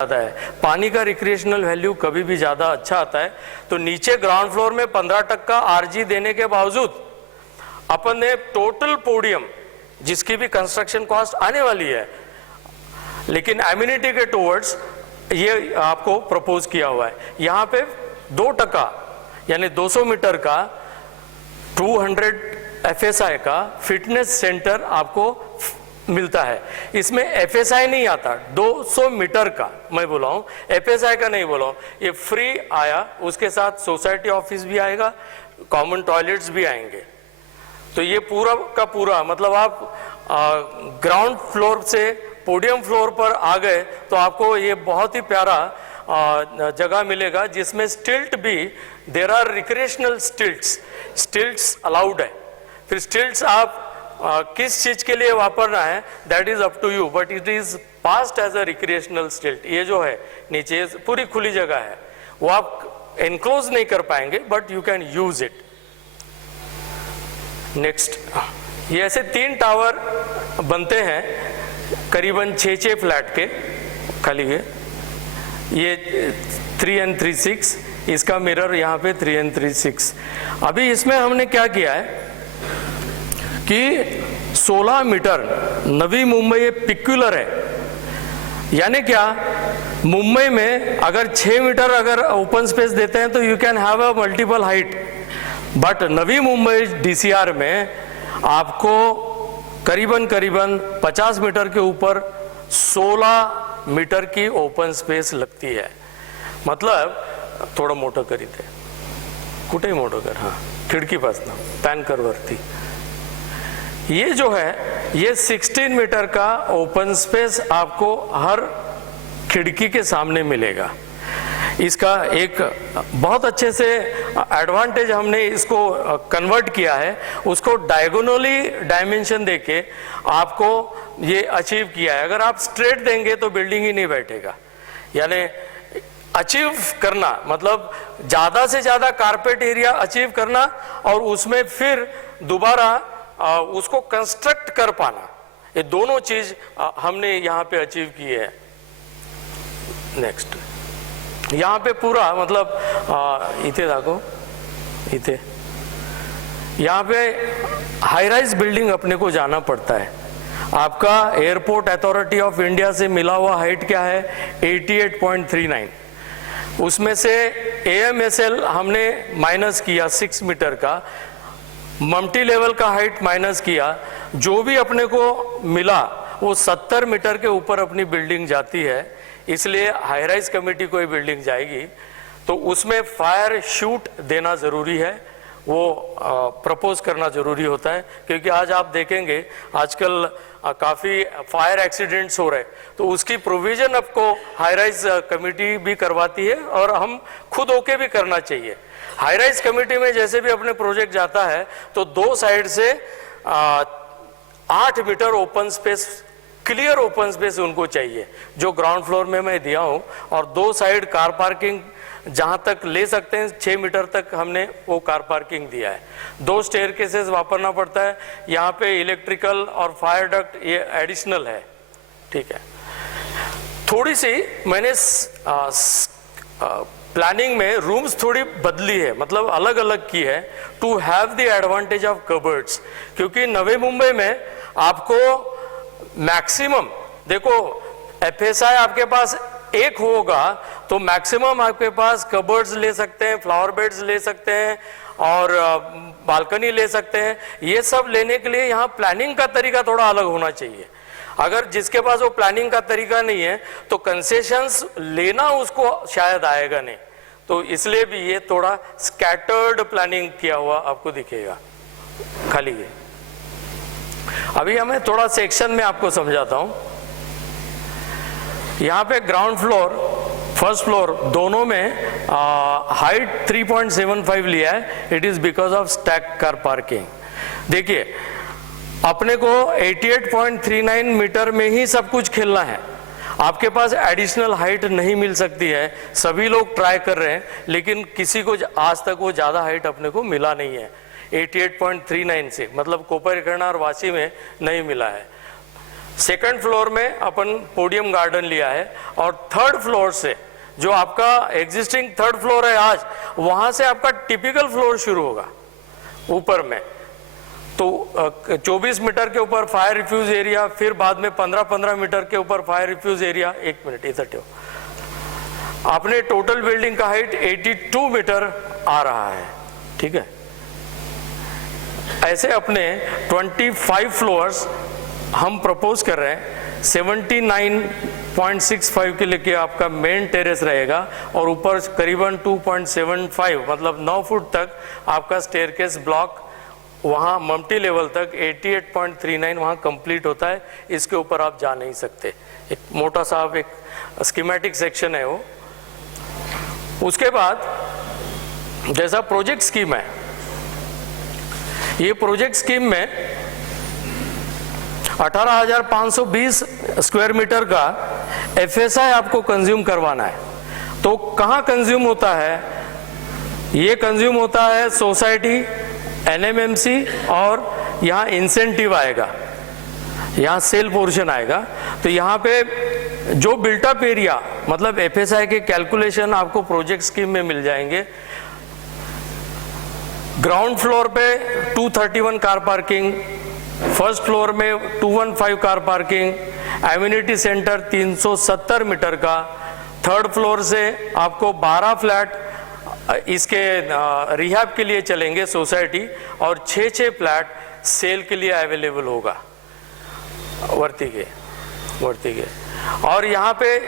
ज़्यादा है। पानी का रिक्रिएशनल वैल्यू कभी भी ज़्यादा अच्छा आता है। तो नीचे ग्राउंड फ्लोर में 15% आरजी देने के बावजूद अपन ने टोटल पोडियम, जिसकी भी कंस्ट्रक्शन कॉस्ट आने वाली है, लेकिन एमिनिटी के टुवर्ड्स ये आपको प्रपोज किया हुआ है। यहाँ पे 2% यानी 200 मीटर का 200 FSI का फिटनेस सेंटर आपको मिलता है। इसमें FSI नहीं आता, 200 मीटर का मैं बोला हूँ, FSI का नहीं बोला हूँ। ये फ्री आया, उसके साथ सोसाइटी ऑफिस भी आएगा, कॉमन टॉयलेट्स भी आएंगे। तो ये पूरा का पूरा मतलब आप ग्राउंड फ्लोर से पोडियम फ्लोर पर आ गए तो आपको ये बहुत ही प्यारा जगह मिलेगा, जिसमें स्टिल्ट भी, there are recreational stilts allowed है। फिर स्टिल्ट्स आप किस चीज के लिए वापरना है that is up to you, but it is passed as a recreational stilt. ये जो है नीचे पूरी खुली जगह है, वो आप एनक्लोज नहीं कर पाएंगे but you can use it. Next, ये ऐसे 3 टावर बनते हैं करीबन 6 फ्लैट के खाली के। ये 3 and 3 6, इसका मिरर यहाँ पे 3 and 3 6। अभी इसमें हमने क्या किया है कि 16 मीटर नवी मुंबई पिक्युलर है। यानी क्या, मुंबई में अगर 6 मीटर अगर ओपन स्पेस देते हैं तो you can have a multiple height, but Navi Mumbai DCR में आपको करीबन 50 मीटर के ऊपर 16 मीटर की ओपन स्पेस लगती है। मतलब थोडं मोठं करीत आहे, कुठेही मोठं कर, हां खिडकीपासून पॅन कर वरती। ये जो है ये 16 मीटर का ओपन स्पेस आपको हर खिड़की के सामने मिलेगा। इसका एक बहुत अच्छे से एडवांटेज हमने इसको कन्वर्ट किया है, उसको डायगोनली डायमेंशन देके आपको ये अचीव किया है। अगर आप स्ट्रेट देंगे तो बिल्डिंग ही नहीं बैठेगा। यानी अचीव करना मतलब ज़्यादा से ज़्यादा कारपेट एरिया अचीव करना और उसमें फिर दोबारा उसको कंस्ट्रक्ट कर पाना, ये दोनों चीज हमने यहाँ पे अचीव की है। नेक्स्ट, यहाँ पे पूरा मतलब इथे दाखो, इथे यहाँ पे हाई राइज बिल्डिंग अपने को जाना पड़ता है। आपका एयरपोर्ट अथॉरिटी ऑफ इंडिया से मिला हुआ हाइट क्या है 88.39, उसमें से AMSL हमने माइनस किया 6 मीटर का, मल्टी लेवल का हाइट माइनस किया, जो भी अपने को मिला वो 70 मीटर के ऊपर अपनी बिल्डिंग जाती है। इसलिए हाई राइज कमेटी कोई बिल्डिंग जाएगी तो उसमें फायर शूट देना जरूरी है, वो प्रपोज करना जरूरी होता है। क्योंकि आज आप देखेंगे आजकल काफ़ी फायर एक्सीडेंट्स हो रहे, तो उसकी प्रोविजन आपको हाई राइज कमेटी भी करवाती है और हम खुद होके भी करना चाहिए। हाई राइज कमेटी में जैसे भी अपने प्रोजेक्ट जाता है तो 2 साइड से 8 metre open space, clear open space उनको चाहिए, जो ग्राउंड फ्लोर में मैं दिया हूं। और 2 साइड कार पार्किंग जहां तक ले सकते हैं 6 मीटर तक हमने वो कार पार्किंग दिया है। 2 स्टेयरकेसेस वापरना पड़ता है। यहाँ पे इलेक्ट्रिकल और फायर डक्ट ये एडिशनल है, ठीक है। थोड़ी सी मैंने प्लानिंग में रूम्स थोड़ी बदली है, मतलब अलग अलग की है, to have the advantage of cupboards. क्योंकि नवी मुंबई में आपको मैक्सिमम, देखो FSI आपके पास एक होगा तो मैक्सिमम आपके पास कबर्ड्स ले सकते हैं, फ्लावर बेड्स ले सकते हैं और बालकनी ले सकते हैं। ये सब लेने के लिए यहाँ प्लानिंग का तरीका थोड़ा अलग होना चाहिए। अगर जिसके पास वो प्लानिंग का तरीका नहीं है तो कंसेशंस लेना उसको शायद आएगा नहीं, तो इसलिए भी ये थोड़ा स्कैटर्ड प्लानिंग किया हुआ आपको दिखेगा खाली ये। अभी हमें थोड़ा सेक्शन में आपको समझाता हूं। यहाँ पे ग्राउंड फ्लोर, फर्स्ट फ्लोर दोनों में हाइट 3.75 लिया है। It is because of stack car parking. देखिए अपने को 88.39 मीटर में ही सब कुछ खेलना है, आपके पास एडिशनल हाइट नहीं मिल सकती है। सभी लोग ट्राई कर रहे हैं लेकिन किसी को आज तक वो ज़्यादा हाइट अपने को मिला नहीं है 88.39 से, मतलब कोपरखैरना और वाशी में नहीं मिला है। सेकंड फ्लोर में अपन पोडियम गार्डन लिया है, और थर्ड फ्लोर से जो आपका एग्जिस्टिंग थर्ड फ्लोर है आज, वहां से आपका टिपिकल फ्लोर शुरू होगा ऊपर में। तो 24 मीटर के ऊपर फायर रिफ्यूज एरिया, फिर बाद में 15-15 मीटर के ऊपर फायर रिफ्यूज एरिया। एक मिनट इधर हो, आपने टोटल बिल्डिंग का हाइट 82 मीटर आ रहा है, ठीक है। ऐसे अपने 25 फ्लोर्स हम प्रपोज कर रहे हैं। 79.65 के लेके आपका मेन टेरेस रहेगा, और ऊपर करीबन 2.75 मतलब 9 फुट तक आपका स्टेयरकेस ब्लॉक वहाँ मल्टी लेवल तक 88.39 वहाँ कंप्लीट होता है। इसके ऊपर आप जा नहीं सकते। एक मोटा सा एक स्कीमेटिक सेक्शन है वो। उसके बाद जैसा प्रोजेक्ट स्कीम है, ये प्रोजेक्ट स्कीम में 18,520 स्क्वायर मीटर का एफएसआई आपको कंज्यूम करवाना है। तो कहाँ कंज्यूम होता है? ये कंज्यूम होता है सोसाइटी, एनएमएमसी, और यहाँ इंसेंटिव आएगा, यहाँ सेल पोर्शन आएगा। तो यहाँ पे जो बिल्टअप एरिया मतलब एफएसआई के कैलकुलेशन आपको प्रोजेक्ट स्कीम में मिल जाएंगे। ग्राउंड फ्लोर पे 231 कार पार्किंग, फर्स्ट फ्लोर में 215 car parking, amenity centre 370 metre का, थर्ड फ्लोर से आपको 12 फ्लैट इसके रिहैब के लिए चलेंगे सोसाइटी, और 6 फ्लैट सेल के लिए अवेलेबल होगा वर्ती के। और यहाँ पे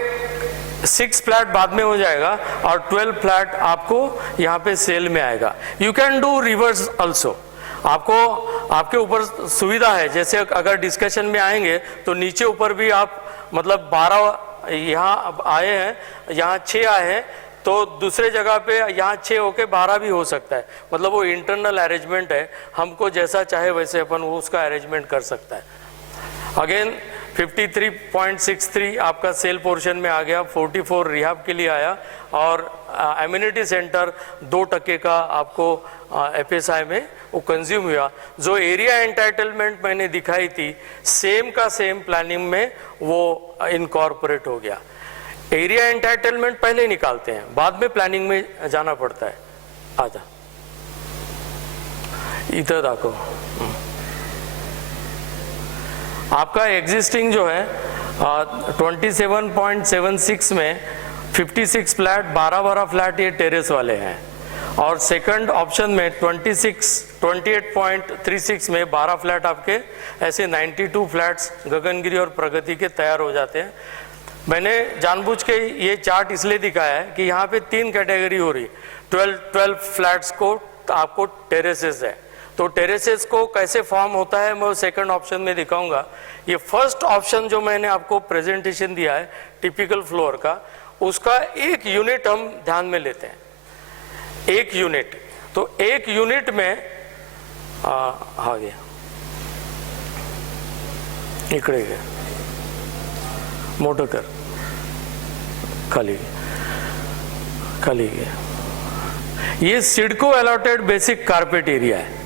6 फ्लैट बाद में हो जाएगा, और 12 फ्लैट आपको यहाँ पे सेल में आएगा। You can do reverse also, आपको आपके ऊपर सुविधा है। जैसे अगर डिस्कशन में आएंगे तो नीचे ऊपर भी आप मतलब 12 यहाँ आए हैं, यहाँ 6 आए हैं, तो दूसरे जगह पे यहाँ 6 होके 12 भी हो सकता है। मतलब वो इंटरनल अरेंजमेंट है, हमको जैसा चाहे वैसे अपन वो उसका अरेंजमेंट कर सकता है। अगेन 53.63 आपका सेल पोर्शन में आ गया, 44 रिहाब के लिए आया, और एम्यूनिटी सेंटर 2% का आपको एफएसआई में वो कंज्यूम हुआ। जो एरिया एंटाइटलमेंट मैंने दिखाई थी सेम का सेम प्लानिंग में वो इनकॉर्पोरेट हो गया। एरिया एंटाइटलमेंट पहले निकालते हैं, बाद में प्लानिंग में जाना पड़ता है। आजा इधर देखो, आपका एग्जिस्टिंग जो है 27.76 में 56 फ्लैट, 12 फ्लैट ये टेरेस वाले हैं, और सेकंड ऑप्शन में 28.36 में 12 फ्लैट आपके ऐसे 92 फ्लैट्स गगनगिरी और प्रगति के तैयार हो जाते हैं। मैंने जानबूझ के ये चार्ट इसलिए दिखाया है कि यहाँ पे 3 कैटेगरी हो रही, 12 फ्लैट्स को आपको टेरेसेस है। तो टेरेसेस को कैसे फॉर्म होता है मैं सेकंड ऑप्शन में दिखाऊंगा। ये फर्स्ट ऑप्शन जो मैंने आपको प्रेजेंटेशन दिया है टिपिकल फ्लोर का, उसका एक यूनिट हम ध्यान में लेते हैं। एक यूनिट, तो एक यूनिट में आ गया, इकडे गया, मोठं कर, खाली गया। ये CIDCO allotted basic carpet area है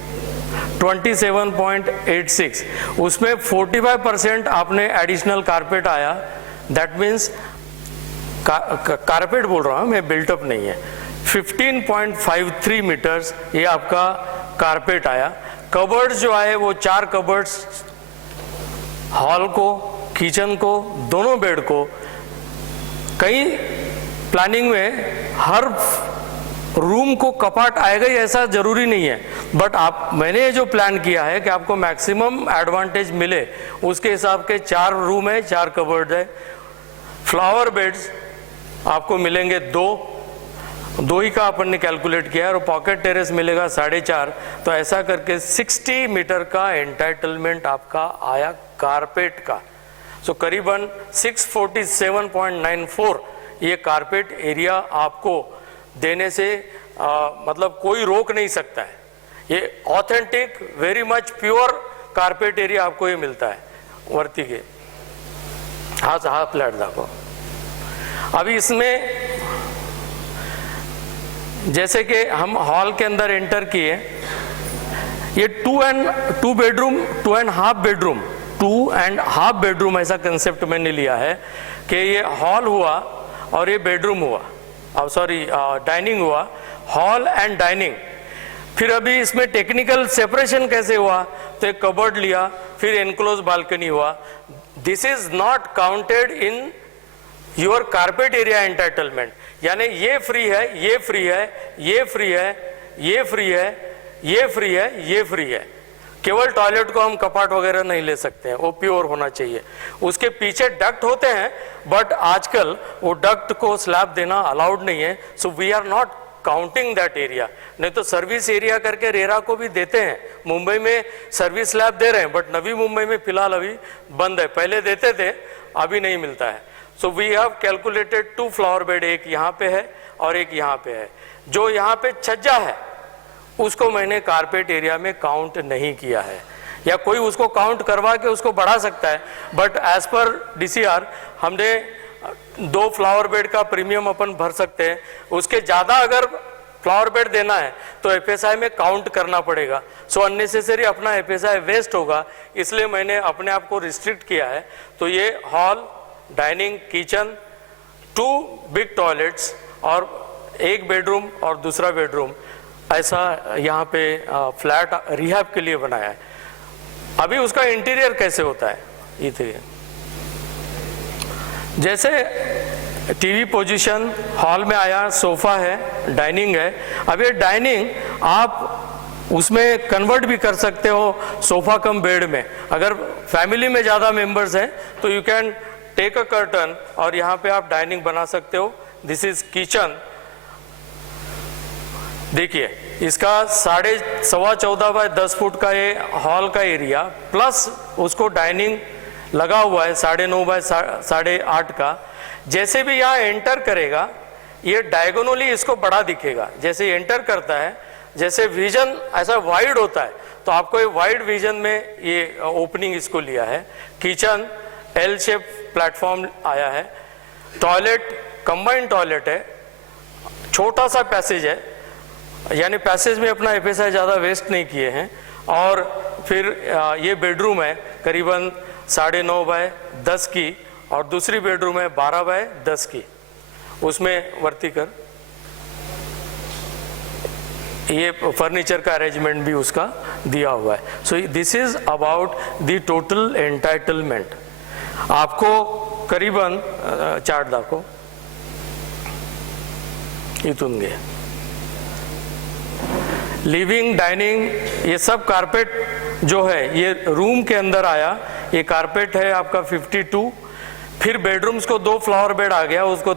27.86, उसमें 45% आपने एडिशनल कारपेट आया। दैट मीन्स कारपेट बोल रहा हूं मैं, बिल्टअप नहीं है। 15.53 मीटर्स ये आपका कारपेट आया। कबर्ड्स जो आए वो 4 कबर्ड्स, हॉल को, किचन को, दोनों बेड को। कई प्लानिंग में हर रूम को कपाट आएगा ही ऐसा जरूरी नहीं है, बट मैंने जो प्लान किया है कि आपको मैक्सिमम एडवांटेज मिले उसके हिसाब के 4 रूम है, 4 कबर्ड है। फ्लावर बेड्स आपको मिलेंगे 2 ही का अपन ने कैलकुलेट किया है, और पॉकेट टेरेस मिलेगा 4.5। तो ऐसा करके 60 मीटर का एंटाइटलमेंट आपका आया कारपेट का। सो करीबन 647.94 ये कारपेट एरिया आपको देने से मतलब कोई रोक नहीं सकता है। ये authentic very much pure carpet area आपको ये मिलता है वर्ती के। हाथ फ्लैट देखो। अभी इसमें जैसे कि हम हॉल के अंदर एंटर किए, ये 2 बेडरूम 2.5 बेडरूम 2.5 बेडरूम ऐसा कंसेप्ट मैंने लिया है कि ये हॉल हुआ और ये बेडरूम हुआ, अब सॉरी डाइनिंग हुआ, हॉल एंड डाइनिंग। फिर अभी इसमें टेक्निकल सेपरेशन कैसे हुआ, तो एक कबर्ड लिया, फिर एनक्लोज बालकनी हुआ। This is not counted in your carpet area entitlement, यानी ये फ्री है, ये फ्री है, ये फ्री है, ये फ्री है, ये फ्री है, ये फ्री है। केवल टॉयलेट को हम कपाट वगैरह नहीं ले सकते हैं, वो प्योर होना चाहिए। उसके पीछे डक्ट होते हैं, बट आजकल वो डक्ट को स्लैब देना अलाउड नहीं है, so we are not counting that area. नहीं तो सर्विस एरिया करके रेरा को भी देते हैं, मुंबई में सर्विस स्लैब दे रहे हैं, बट नवी मुंबई में फिलहाल अभी बंद है, पहले देते थे, अभी नहीं मिलता है। So we have calculated 2 flower bed, एक यहाँ पे है और एक यहाँ पे है। जो यहाँ पे छज्जा है उसको मैंने कारपेट एरिया में काउंट नहीं किया है, या कोई उसको काउंट करवा के उसको बढ़ा सकता है, बट एज पर डीसीआर हमने 2 फ्लावर बेड का प्रीमियम अपन भर सकते हैं। उसके ज्यादा अगर फ्लावर बेड देना है तो एफएसआई में काउंट करना पड़ेगा, सो अननेसेसरी अपना एफएसआई वेस्ट होगा, इसलिए मैंने अपने आप को रिस्ट्रिक्ट किया है। तो ये hall, dining, kitchen, 2 big toilets और 1 बेडरूम और दूसरा बेडरूम, ऐसा यहाँ पे फ्लैट रिहैब के लिए बनाया है। अभी उसका इंटीरियर कैसे होता है, ये देखिए, जैसे टीवी पोजीशन हॉल में आया, सोफा है, डाइनिंग है। अब ये डाइनिंग आप उसमें कन्वर्ट भी कर सकते हो सोफा कम बेड में। अगर फैमिली में ज़्यादा मेंबर्स हैं तो you can take a curtain और यहाँ पे आप डाइनिंग बना सकते हो। दिस इज किचन, देखिए इसका 14.5 बाय 10 फुट का ये हॉल का एरिया, प्लस उसको डाइनिंग लगा हुआ है 9.5 बाय 8.5 का। जैसे भी यहाँ एंटर करेगा ये डायगोनली इसको बड़ा दिखेगा, जैसे एंटर करता है, जैसे विजन ऐसा वाइड होता है, तो आपको ये वाइड विजन में ये ओपनिंग इसको लिया है। किचन एल शेप प्लेटफॉर्म आया है। टॉयलेट कंबाइंड टॉयलेट है, छोटा सा पैसेज है, यानी पैसेज में अपना एफएसआई ज़्यादा वेस्ट नहीं किए हैं। और फिर ये बेडरूम है करीबन 9.5 बाय 10 की, और दूसरी बेडरूम है 12 बाय 10 की, उसमें वर्ती कर ये फर्नीचर का अरेंजमेंट भी उसका दिया हुआ है। So this is about the total entitlement. आपको करीबन चार्ट दाखो इतून गे, लिविंग, डाइनिंग, ये सब कारपेट जो है ये रूम के अंदर आया। ये कारपेट है आपका 52। फिर बेडरूम्स को 2 फ्लावर बेड आ गया, उसको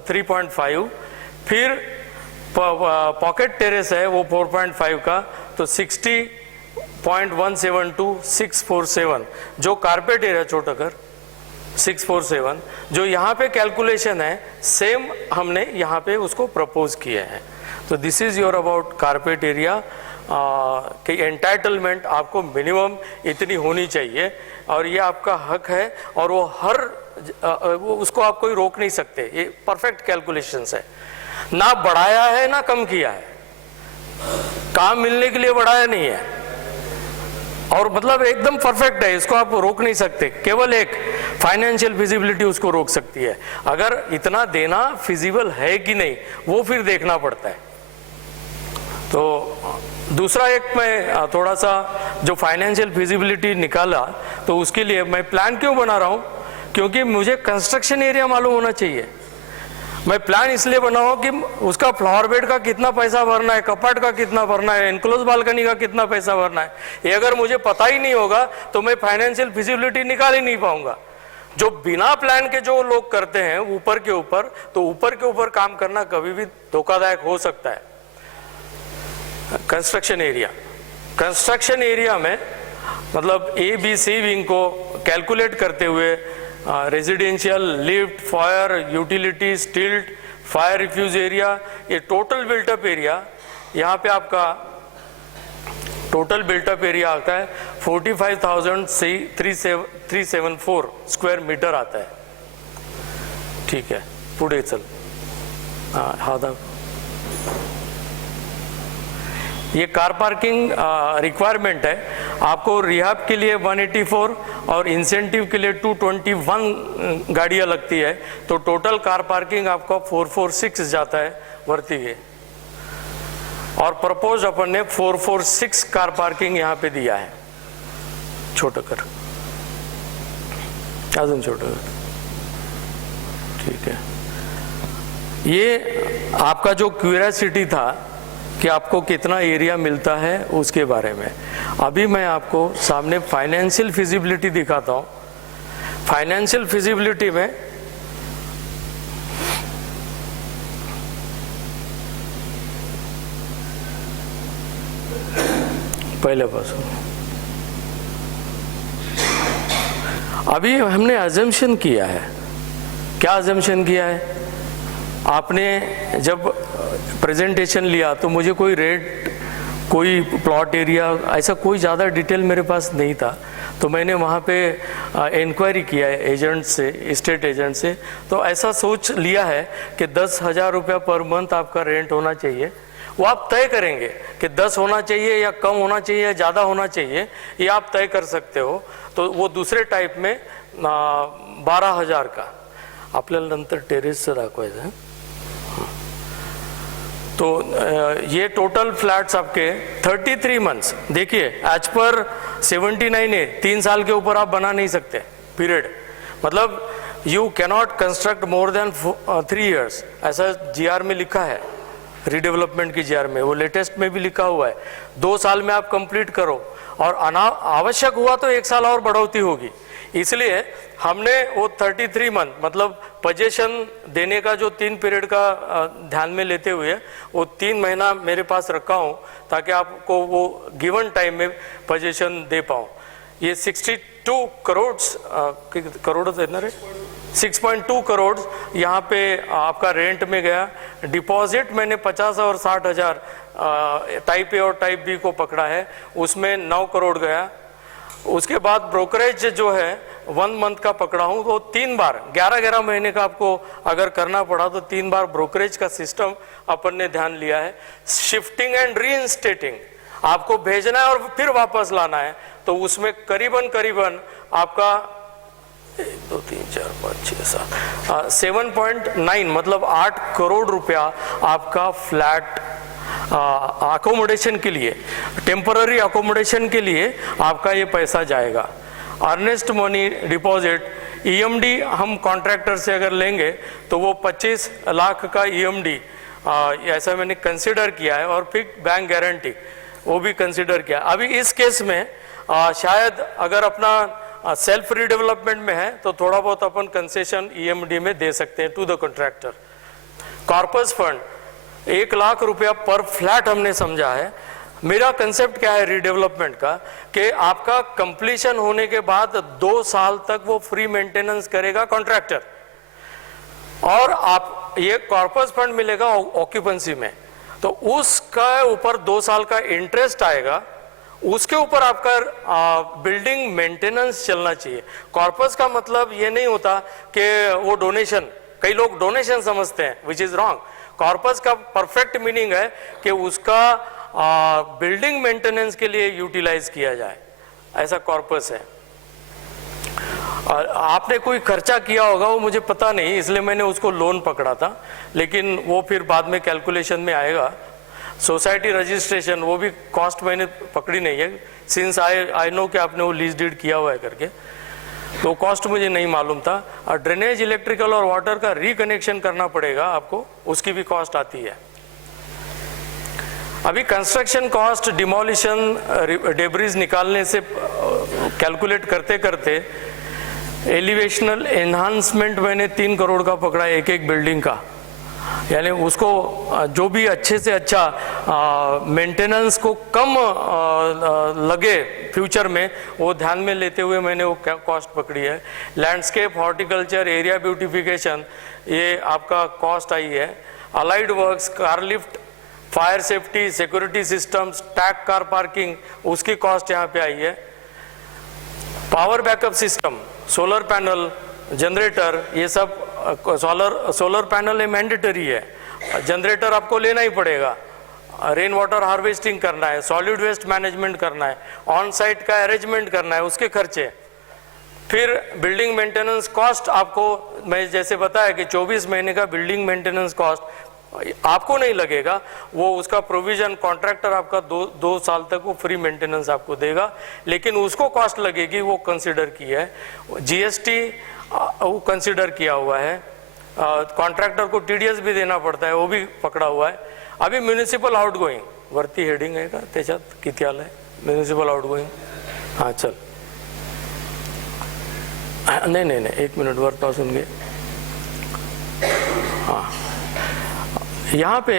3.5। फिर पॉकेट टेरेस है वो 4.5 का, तो 60.172 647 जो कारपेट एरिया छोटा कर 647, जो यहाँ पे कैलकुलेशन है सेम हमने यहाँ पे उसको प्रपोज किए हैं। तो this is your about carpet area कि एंटाइटलमेंट आपको मिनिमम इतनी होनी चाहिए, और ये आपका हक है, और वो हर वो उसको आप कोई रोक नहीं सकते। ये परफेक्ट कैलकुलेशंस है, ना बढ़ाया है ना कम किया है, काम मिलने के लिए बढ़ाया नहीं है, और मतलब एकदम परफेक्ट है, इसको आप रोक नहीं सकते। केवल एक फाइनेंशियल फिजिबिलिटी उसको रोक सकती है, अगर इतना देना फिजिबल है कि नहीं वो फिर देखना पड़ता है। तो दूसरा एक मैं थोड़ा सा जो फाइनेंशियल फिजिबिलिटी निकाला, तो उसके लिए मैं प्लान क्यों बना रहा हूँ, क्योंकि मुझे कंस्ट्रक्शन एरिया मालूम होना चाहिए। मैं प्लान इसलिए बनाऊँ कि उसका फ्लावर बेड का कितना पैसा भरना है, कपाट का कितना भरना है, एनक्लोज बालकनी का कितना पैसा भरना है, ये अगर मुझे पता ही नहीं होगा तो मैं फाइनेंशियल फिजिबिलिटी निकाल ही नहीं पाऊंगा। जो बिना प्लान के जो लोग करते हैं ऊपर के ऊपर, तो ऊपर के ऊपर काम करना कभी भी धोखादायक हो सकता है। कंस्ट्रक्शन एरिया में मतलब ABC विंग को कैलकुलेट करते हुए residential, lift, fire, utility, stilt, fire refuge area, ये टोटल बिल्टअप एरिया, यहाँ पे आपका टोटल बिल्टअप एरिया आता है 45,374 स्क्वायर मीटर आता है। ठीक है, पुढे चल। हाँ, ये कार पार्किंग रिक्वायरमेंट है। आपको रिहाब के लिए 184 और इंसेंटिव के लिए 221 गाड़ियाँ लगती है, तो टोटल कार पार्किंग आपका 446 जाता है वर्ती के। और प्रपोज अपन ने 446 कार पार्किंग यहाँ पे दिया है। छोटा कर, अजून छोटा कर, ठीक है। ये आपका जो क्यूरियोसिटी था कि आपको कितना एरिया मिलता है उसके बारे में। अभी मैं आपको सामने फाइनेंशियल फिजिबिलिटी दिखाता हूँ। फाइनेंशियल फिजिबिलिटी में पहले पास अभी हमने अजम्पशन किया है। क्या अजम्पशन किया है? आपने जब प्रेजेंटेशन लिया तो मुझे कोई रेट, कोई प्लॉट एरिया, ऐसा कोई ज़्यादा डिटेल मेरे पास नहीं था। तो मैंने वहाँ पे इंक्वायरी किया है एजेंट से, स्टेट एजेंट से। तो ऐसा सोच लिया है कि 10,000 रुपया पर मंथ आपका रेंट होना चाहिए। वो आप तय करेंगे कि 10 होना चाहिए या कम होना चाहिए या ज़्यादा होना चाहिए, ये आप तय कर सकते हो। तो वो दूसरे टाइप में 12,000 का आपल्याला नंतर टेरेसचं दाखवायचं आहे। तो ये टोटल फ्लैट्स आपके 33 मंथ्स, देखिए एज पर 79 है, 3 साल के ऊपर आप बना नहीं सकते पीरियड। मतलब you cannot construct more than 3 years, ऐसा जीआर में लिखा है, रीडेवलपमेंट की जीआर में, वो लेटेस्ट में भी लिखा हुआ है। 2 साल में आप कंप्लीट करो, और आवश्यक हुआ तो 1 साल और बढ़ोतरी होगी। इसलिए हमने वो 33 मंथ मतलब पोजीशन देने का जो 3 पीरियड का ध्यान में लेते हुए वो 3 महीना मेरे पास रखा हूँ, ताकि आपको वो गिवन टाइम में पोजीशन दे पाऊँ। ये 62 करोड़ देना रे 6.2 करोड़ यहाँ पे आपका रेंट में गया। डिपॉजिट मैंने 50 और 60 हजार टाइप ए और टाइप बी को पकड़ा है, उसमें 9 करोड़ गया। उसके बाद ब्रोकरेज जो है 1 मंथ का पकड़ा हूँ, तो 3 बार 11 महीने का आपको अगर करना पड़ा तो 3 बार ब्रोकरेज का सिस्टम अपन ने ध्यान लिया है। शिफ्टिंग एंड रीइंस्टेटिंग, आपको भेजना है और फिर वापस लाना है, तो उसमें करीबन आपका 1 2 3 4 5 6 7 7.9 मतलब 8 करोड़ रुपया आपका फ्लैट अकोमोडेशन के लिए, टेम्पररी अकोमोडेशन के लिए आपका ये पैसा जाएगा। अर्नेस्ट मनी डिपॉजिट, ईएमडी हम कॉन्ट्रैक्टर से अगर लेंगे तो वो 25 लाख का ईएमडी ऐसा मैंने कंसिडर किया है, और फिर बैंक गारंटी वो भी कंसिडर किया। अभी इस केस में शायद अगर अपना सेल्फ रीडेवलपमेंट में है तो थोड़ा बहुत अपन कंसेशन ईएमडी में दे सकते हैं to the contractor. Corpus fund 1 lakh रुपया पर फ्लैट हमने समझा है। मेरा कंसेप्ट क्या है रीडेवलपमेंट का, कि आपका कंप्लीशन होने के बाद 2 साल तक वो फ्री मेंटेनेंस करेगा कॉन्ट्रैक्टर, और आप ये कॉर्पस फंड मिलेगा ऑक्यूपेंसी में, तो उसका ऊपर 2 साल का इंटरेस्ट आएगा, उसके ऊपर आपका बिल्डिंग मेंटेनेंस चलना चाहिए। कॉर्पस का मतलब ये नहीं होता कि वो डोनेशन, कई लोग डोनेशन समझते हैं, विच इज रॉन्ग। कॉर्पस का परफेक्ट मीनिंग है कि उसका बिल्डिंग मेंटेनेंस के लिए यूटिलाइज किया जाए, ऐसा कॉर्पस है। आपने कोई खर्चा किया होगा वो मुझे पता नहीं, इसलिए मैंने उसको लोन पकड़ा था, लेकिन वो फिर बाद में कैलकुलेशन में आएगा। सोसाइटी रजिस्ट्रेशन वो भी कॉस्ट मैंने पकड़ी नहीं है, सिंस आई नो कि आपने वो लीज डीड किया हुआ है करके, तो कॉस्ट मुझे नहीं मालूम था। और ड्रेनेज, इलेक्ट्रिकल और वाटर का रिकनेक्शन करना पड़ेगा आपको, उसकी भी कॉस्ट आती है। अभी कंस्ट्रक्शन कॉस्ट, डिमोलिशन, डेब्रिज निकालने से कैलकुलेट करते करते एलिवेशनल एनहांसमेंट मैंने 3 करोड़ का पकड़ा एक बिल्डिंग का, यानी उसको जो भी अच्छे से अच्छा मेंटेनेंस को कम लगे फ्यूचर में, वो ध्यान में लेते हुए मैंने वो कॉस्ट पकड़ी है। लैंडस्केप, हॉर्टिकल्चर, एरिया ब्यूटिफिकेशन, ये आपका कॉस्ट आई है। Allied works, car lift, fire safety, security systems, tag car parking, उसकी कॉस्ट यहाँ पे आई है। Power backup system, solar panel, generator, ये सब सोलर पैनल मैंडेटरी है, जनरेटर आपको लेना ही पड़ेगा, रेन वाटर हार्वेस्टिंग करना है, सॉलिड वेस्ट मैनेजमेंट करना है, ऑन साइट का अरेंजमेंट करना है, उसके खर्चे। फिर बिल्डिंग मेंटेनेंस कॉस्ट आपको मैं जैसे बताया कि 24 महीने का बिल्डिंग मेंटेनेंस कॉस्ट आपको नहीं लगेगा, वो उसका प्रोविजन कॉन्ट्रैक्टर आपका दो साल तक वो फ्री मेंटेनेंस आपको देगा, लेकिन उसको कॉस्ट लगेगी वो कंसिडर किया है। जीएसटी वो कंसिडर किया हुआ है, कॉन्ट्रैक्टर को टीडीएस भी देना पड़ता है, वो भी पकड़ा हुआ है। अभी म्युनिसिपल आउटगोइंग वरती हेडिंग आहे का त्याच्यात किती आलंय म्युनिसिपल आउटगोइंग? हाँ चल नहीं, एक मिनट वरपासून घे। हाँ, यहाँ पे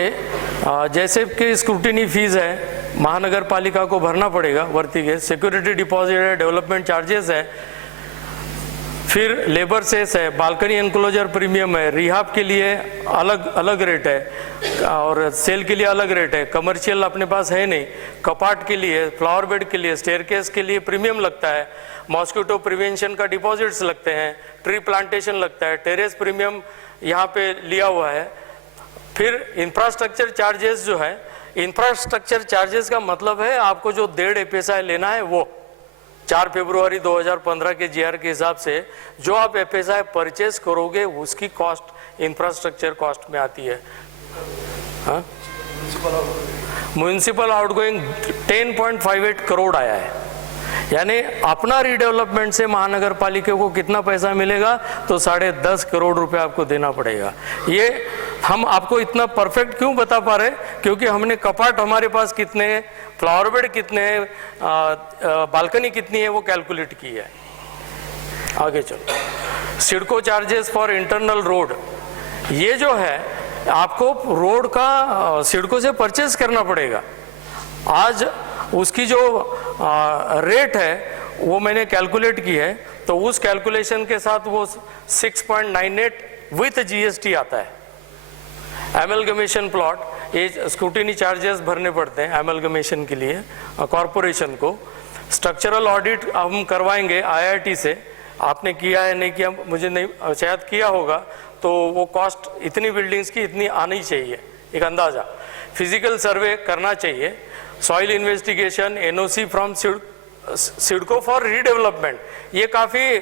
जैसे कि स्क्रूटिनी फीस है महानगर पालिका को भरना पड़ेगा, वरती के सिक्योरिटी डिपॉजिट है, डेवलपमेंट चार्जेस है, फिर लेबर सेस है, बालकनी एनक्लोजर प्रीमियम है, रिहाब के लिए अलग रेट है और सेल के लिए अलग रेट है, कमर्शियल अपने पास है नहीं, कपाट के लिए, फ्लावर बेड के लिए, स्टेयरकेस के लिए प्रीमियम लगता है, मॉस्किटो प्रिवेंशन का डिपॉजिट्स लगते हैं, ट्री प्लांटेशन लगता है, टेरेस प्रीमियम यहाँ पे लिया हुआ है। फिर इंफ्रास्ट्रक्चर चार्जेस जो है, इंफ्रास्ट्रक्चर चार्जेस का मतलब है आपको जो 1.5 FSI लेना है वो 4 फरवरी 2015 के जीआर के हिसाब से जो आप FSI परचेस करोगे उसकी कॉस्ट इंफ्रास्ट्रक्चर कॉस्ट में आती है। हाँ, म्युनिसिपल आउटगोइंग 10.58 करोड़ आया है, यानी अपना रीडेवलपमेंट से महानगर पालिका को कितना पैसा मिलेगा तो 10.5 करोड़ रुपए आपको देना पड़ेगा। ये हम आपको इतना परफेक्ट क्यों बता पा रहे, क्योंकि हमने कपाट हमारे पास कितने हैं, फ्लावर बेड कितने हैं, बालकनी कितनी है वो कैलकुलेट की है। आगे चलो, CIDCO charges for internal road, ये जो है आपको रोड का सिडको से परचेज करना पड़ेगा। आज उसकी जो रेट है वो मैंने कैलकुलेट की है, तो उस कैलकुलेशन के साथ वो 6.98 विथ जीएसटी आता है। एमलगमेशन प्लॉट, ये स्क्रूटिनी चार्जेस भरने पड़ते हैं एमलगमेशन के लिए कॉरपोरेशन को। स्ट्रक्चरल ऑडिट हम करवाएंगे आईआईटी से, आपने किया है नहीं किया मुझे नहीं, शायद किया होगा, तो वो कॉस्ट इतनी बिल्डिंग्स की इतनी आनी चाहिए, एक अंदाज़ा। फिजिकल सर्वे करना चाहिए, soil investigation, NOC from CIDCO for redevelopment, ये काफ़ी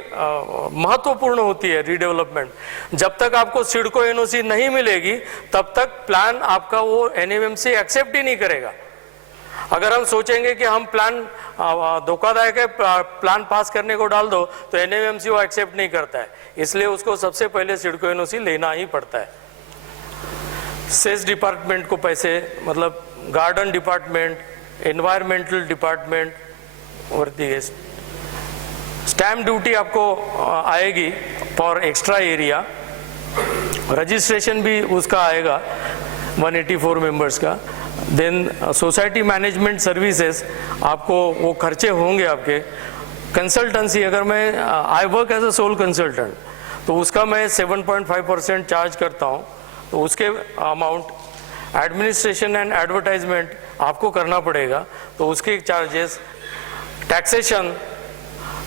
महत्वपूर्ण होती है रीडेवलपमेंट। जब तक आपको सिडको एनओसी नहीं मिलेगी तब तक प्लान आपका वो एनएमएमसी एक्सेप्ट ही नहीं करेगा। अगर हम सोचेंगे कि हम प्लान धोखादायक है, प्लान पास करने को डाल दो, तो एनएमएमसी वो एक्सेप्ट नहीं करता है, इसलिए उसको सबसे पहले सिडको एनओसी लेना ही पड़ता है। सेस डिपार्टमेंट को पैसे, मतलब गार्डन डिपार्टमेंट, एनवायरमेंटल डिपार्टमेंट, और स्टैम्प ड्यूटी आपको आएगी फॉर एक्स्ट्रा एरिया, रजिस्ट्रेशन भी उसका आएगा 184 मेंबर्स का। देन सोसाइटी मैनेजमेंट सर्विसेज, आपको वो खर्चे होंगे आपके। कंसल्टेंसी, अगर मैं I work as a sole consultant तो उसका मैं 7.5% चार्ज करता हूँ, तो उसके अमाउंट। एडमिनिस्ट्रेशन एंड एडवर्टाइजमेंट आपको करना पड़ेगा, तो उसके charges. Taxation,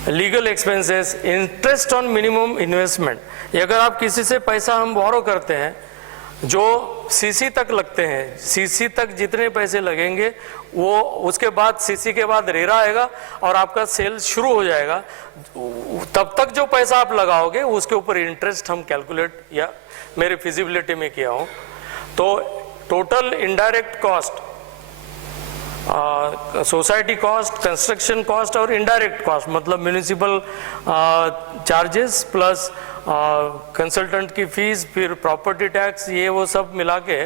legal expenses, interest on minimum investment, ये अगर आप किसी से पैसा हम बोरो करते हैं जो सीसी तक लगते हैं, सीसी तक जितने पैसे लगेंगे वो उसके बाद सीसी के बाद रेरा आएगा और आपका सेल शुरू हो जाएगा, तब तक जो पैसा आप लगाओगे उसके ऊपर इंटरेस्ट हम कैलकुलेट या मेरे फिजिबिलिटी में किया हूँ। तो total indirect cost, society cost, construction cost और इनडायरेक्ट कॉस्ट, मतलब म्यूनिसिपल चार्जेस प्लस कंसल्टेंट की फीस, फिर प्रॉपर्टी टैक्स, ये वो सब मिला के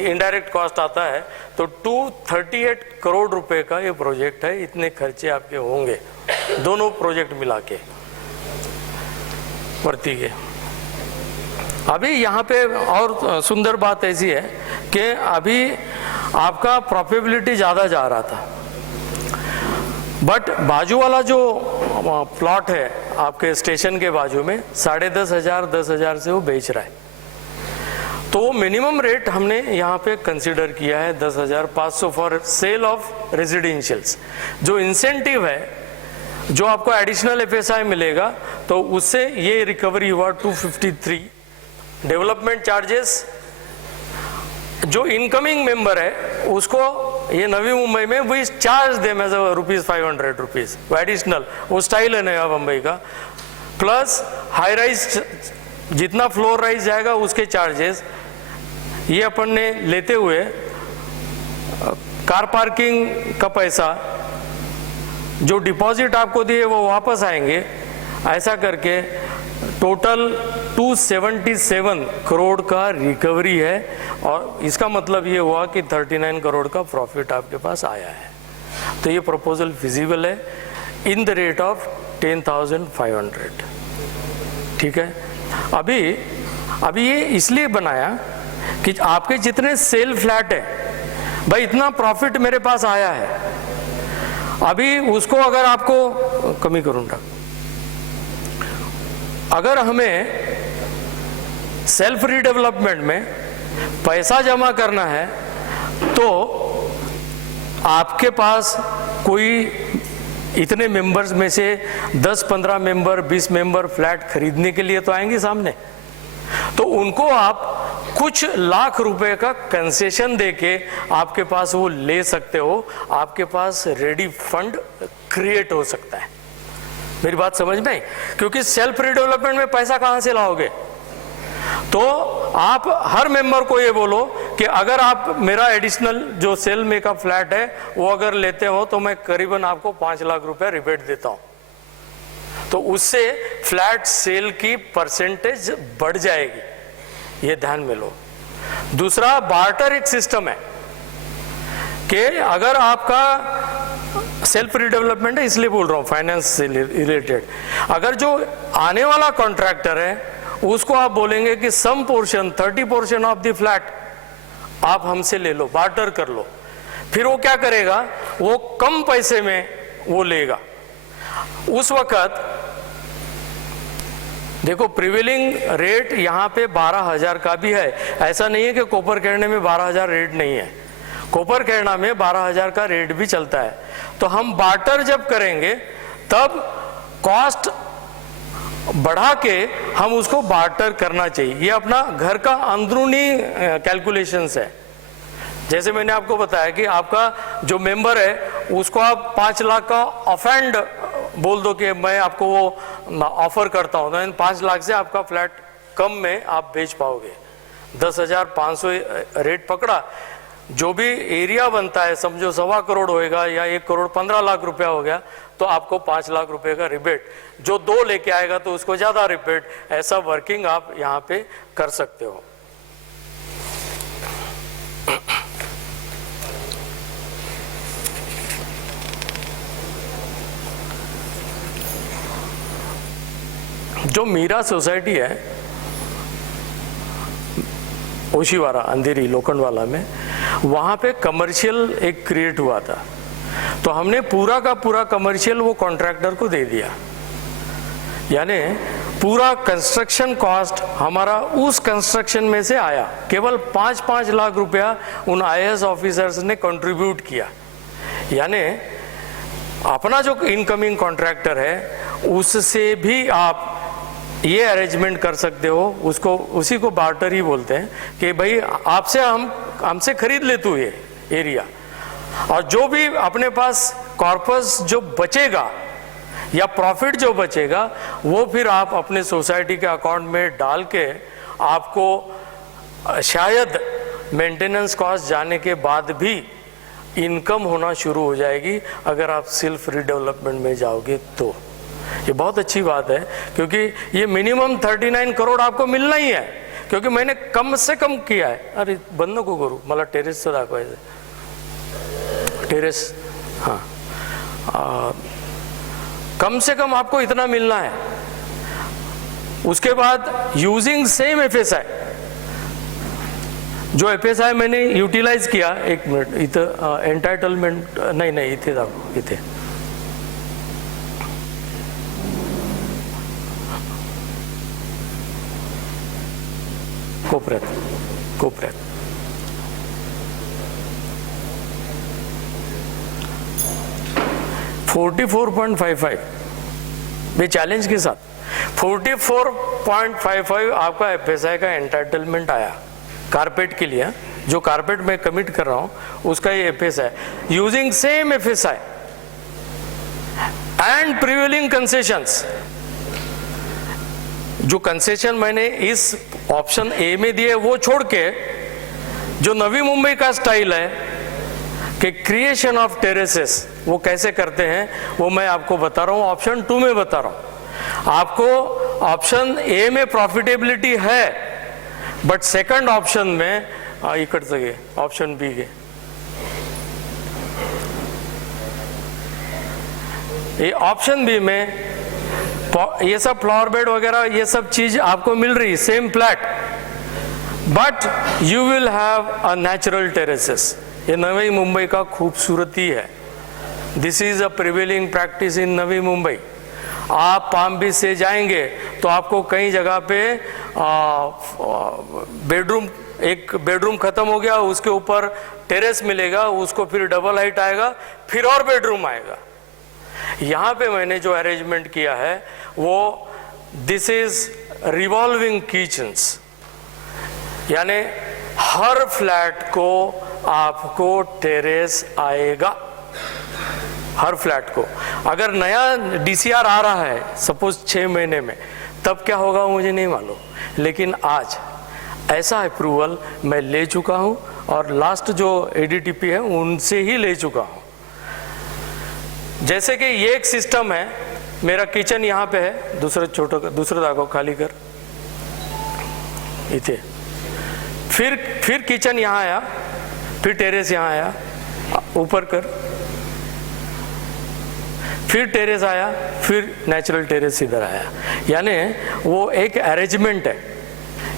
इनडायरेक्ट कॉस्ट आता है। तो 238 करोड़ रुपए का ये प्रोजेक्ट है, इतने खर्चे आपके होंगे दोनों प्रोजेक्ट मिला के भर्ती के। अभी यहाँ पे और सुंदर बात ऐसी है कि अभी आपका प्रॉफिटेबिलिटी ज़्यादा जा रहा था, बट बाजू वाला जो प्लॉट है आपके स्टेशन के बाजू में 10,500 से वो बेच रहा है, तो मिनिमम रेट हमने यहाँ पे कंसिडर किया है 10,500 फॉर सेल ऑफ रेजिडेंशियल्स। जो इंसेंटिव है, जो आपको एडिशनल FSI मिलेगा, तो उससे ये रिकवरी हुआ 253। डेवलपमेंट चार्जेस जो इनकमिंग मेंबर है उसको ये नवी मुंबई में वी चार्ज देम एज ₹500 वो एडिशनल, वो स्टाइल है नया मुंबई का, प्लस हाई राइज जितना फ्लोर राइज जाएगा उसके चार्जेस ये अपन ने लेते हुए कार पार्किंग का पैसा जो डिपॉजिट आपको दिए वो वापस आएंगे, ऐसा करके टोटल 277 करोड़ का रिकवरी है। और इसका मतलब ये हुआ कि 39 करोड़ का प्रॉफिट आपके पास आया है। तो ये प्रपोजल फिजिबल है इन द रेट ऑफ 10,500। ठीक है, अभी ये इसलिए बनाया कि आपके जितने सेल फ्लैट है, भाई इतना प्रॉफिट मेरे पास आया है, अभी उसको अगर आपको कमी करूंगा, अगर हमें सेल्फ रीडेवलपमेंट में पैसा जमा करना है तो आपके पास कोई इतने मेंबर्स में से 10-15 मेंबर 20 मेंबर फ्लैट खरीदने के लिए तो आएंगे सामने, तो उनको आप कुछ लाख रुपए का कंसेशन देके आपके पास वो ले सकते हो, आपके पास रेडी फंड क्रिएट हो सकता है। मेरी बात समझ में आई? क्योंकि सेल्फ रिडेवलपमेंट में पैसा कहां से लाओगे? तो आप हर मेंबर को ये बोलो कि अगर आप मेरा एडिशनल जो सेल में का फ्लैट है वो अगर लेते हो तो मैं करीबन आपको 5 लाख रुपए रिबेट देता हूं, तो उससे फ्लैट सेल की परसेंटेज बढ़ जाएगी, ये ध्यान में लो। दूसरा, बार्टर एक सिस्टम है कि अगर आपका सेल्फ रिडेवलपमेंट है, इसलिए बोल रहा हूं फाइनेंस से रिलेटेड, अगर जो आने वाला कॉन्ट्रैक्टर है उसको आप बोलेंगे कि some portion 30% of the flat आप हमसे ले लो, बार्टर कर लो, फिर वो क्या करेगा, वो कम पैसे में वो लेगा। उस वक्त देखो प्रिवेलिंग रेट यहां पे 12,000 का भी है, ऐसा नहीं है कि कोपरखेरणे में 12,000 रेट नहीं है, कोपरखेरणे में 12,000 का रेट भी चलता है। तो हम बार्टर जब करेंगे तब कॉस्ट बढ़ा के हम उसको बार्टर करना चाहिए, ये अपना घर का अंदरूनी कैलकुलेशंस है। जैसे मैंने आपको बताया कि आपका जो मेंबर है उसको आप 5 लाख का ऑफेंड बोल दो कि मैं आपको वो ऑफर करता हूं, तो 5 लाख से आपका फ्लैट कम में आप बेच पाओगे। 10,500 रेट पकड़ा, जो भी एरिया बनता है समझो 1.25 करोड़ होएगा या 1 करोड़ 15 लाख रुपया हो गया, तो आपको 5 लाख रुपए का रिबेट, जो 2 लेके आएगा तो उसको ज्यादा रिबेट, ऐसा वर्किंग आप यहां पे कर सकते हो। जो मीरा सोसाइटी है ओशीवारा अंधेरी लोखंडवाला में, वहां पे कमर्शियल एक क्रिएट हुआ था, तो हमने पूरा का पूरा कमर्शियल वो कॉन्ट्रैक्टर को दे दिया, यानी पूरा कंस्ट्रक्शन कॉस्ट हमारा उस कंस्ट्रक्शन में से आया। केवल 5-5 लाख रुपया उन IAS ऑफिसर्स ने कंट्रीब्यूट किया, यानी अपना जो इनकमिंग कॉन्ट्रैक्टर है उससे भी आप ये अरेंजमेंट कर सकते हो, उसको उसी को बार्टर ही बोलते हैं कि भाई आपसे हमसे खरीद ले तू ये एरिया, और जो भी अपने पास कॉर्पस जो बचेगा या प्रॉफिट जो बचेगा वो फिर आप अपने सोसाइटी के अकाउंट में डाल के आपको शायद मेंटेनेंस कॉस्ट जाने के बाद भी इनकम होना शुरू हो जाएगी अगर आप सेल्फ रिडेवलपमेंट में जाओगे तो। ये बहुत अच्छी बात है, क्योंकि ये मिनिमम 39 करोड़ आपको मिलना ही है, क्योंकि मैंने कम से कम किया है। अरे बंद नको करू, मला टेरेसचं दाखवायचं, टेरेस, हाँ, कम से कम आपको इतना मिलना है। उसके बाद यूजिंग सेम FSI, जो FSI मैंने यूटिलाइज किया, 1 मिनट इथं एंटाइटलमेंट नाही इथे दाखव, इथे कोपऱ्यात 44.55 ये चैलेंज के साथ 44.55 आपका FSI का एंटाइटलमेंट आया। कारपेट के लिए, जो कारपेट मैं कमिट कर रहा हूं उसका ये FSI, using same FSI and prevailing concessions. जो कंसेशन मैंने इस ऑप्शन ए में दिए वो छोड़ के जो नवी मुंबई का स्टाइल है कि क्रिएशन ऑफ टेरेसेस वो कैसे करते हैं वो मैं आपको बता रहा हूं, ऑप्शन 2 में बता रहा हूं आपको। ऑप्शन ए में प्रॉफिटेबिलिटी है, बट सेकंड ऑप्शन में इकडचं घे, ऑप्शन बी घे, ये ऑप्शन बी में ये सब फ्लावर बेड वगैरह ये सब चीज आपको मिल रही same flat, but you will have a natural terraces. ये नवी मुंबई का खूबसूरती है। This is a prevailing practice in Navi Mumbai. आप पाम बीच से जाएंगे तो आपको कई जगह पे बेडरूम, एक बेडरूम खत्म हो गया उसके ऊपर टेरेस मिलेगा, उसको फिर डबल हाइट आएगा, फिर और बेडरूम आएगा। यहाँ पे मैंने जो अरेंजमेंट किया है वो दिस इज रिवॉल्विंग किचन्स, यानी हर फ्लैट को आपको टेरेस आएगा, हर फ्लैट को। अगर नया DCR आ रहा है सपोज 6 महीने में, तब क्या होगा मुझे नहीं मालूम, लेकिन आज ऐसा अप्रूवल मैं ले चुका हूं और लास्ट जो ADTP है उनसे ही ले चुका हूं। जैसे कि ये एक सिस्टम है, मेरा किचन यहाँ पे है, दूसरा दाखव खाली कर, इथे फिर किचन यहाँ आया, फिर टेरेस यहाँ आया, ऊपर कर, फिर टेरेस आया, फिर नेचुरल टेरेस इधर आया, यानी वो एक अरेंजमेंट है।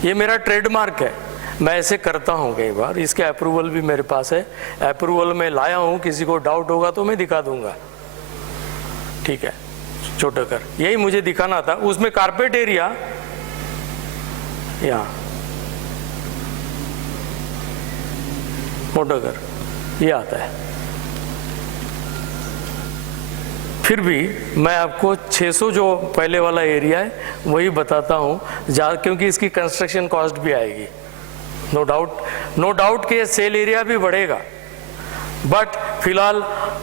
ये मेरा ट्रेडमार्क है, मैं ऐसे करता हूँ कई बार, इसके अप्रूवल भी मेरे पास है, अप्रूवल में लाया हूँ, किसी को डाउट होगा तो मैं दिखा दूंगा, ठीक है। छोटा कर, यही मुझे दिखाना था। उसमें कारपेट एरिया यहाँ, मोटा कर, ये आता है। फिर भी मैं आपको 600 जो पहले वाला एरिया है वही बताता हूँ, क्योंकि इसकी कंस्ट्रक्शन कॉस्ट भी आएगी। नो डाउट कि सेल एरिया भी बढ़ेगा, बट फिलहाल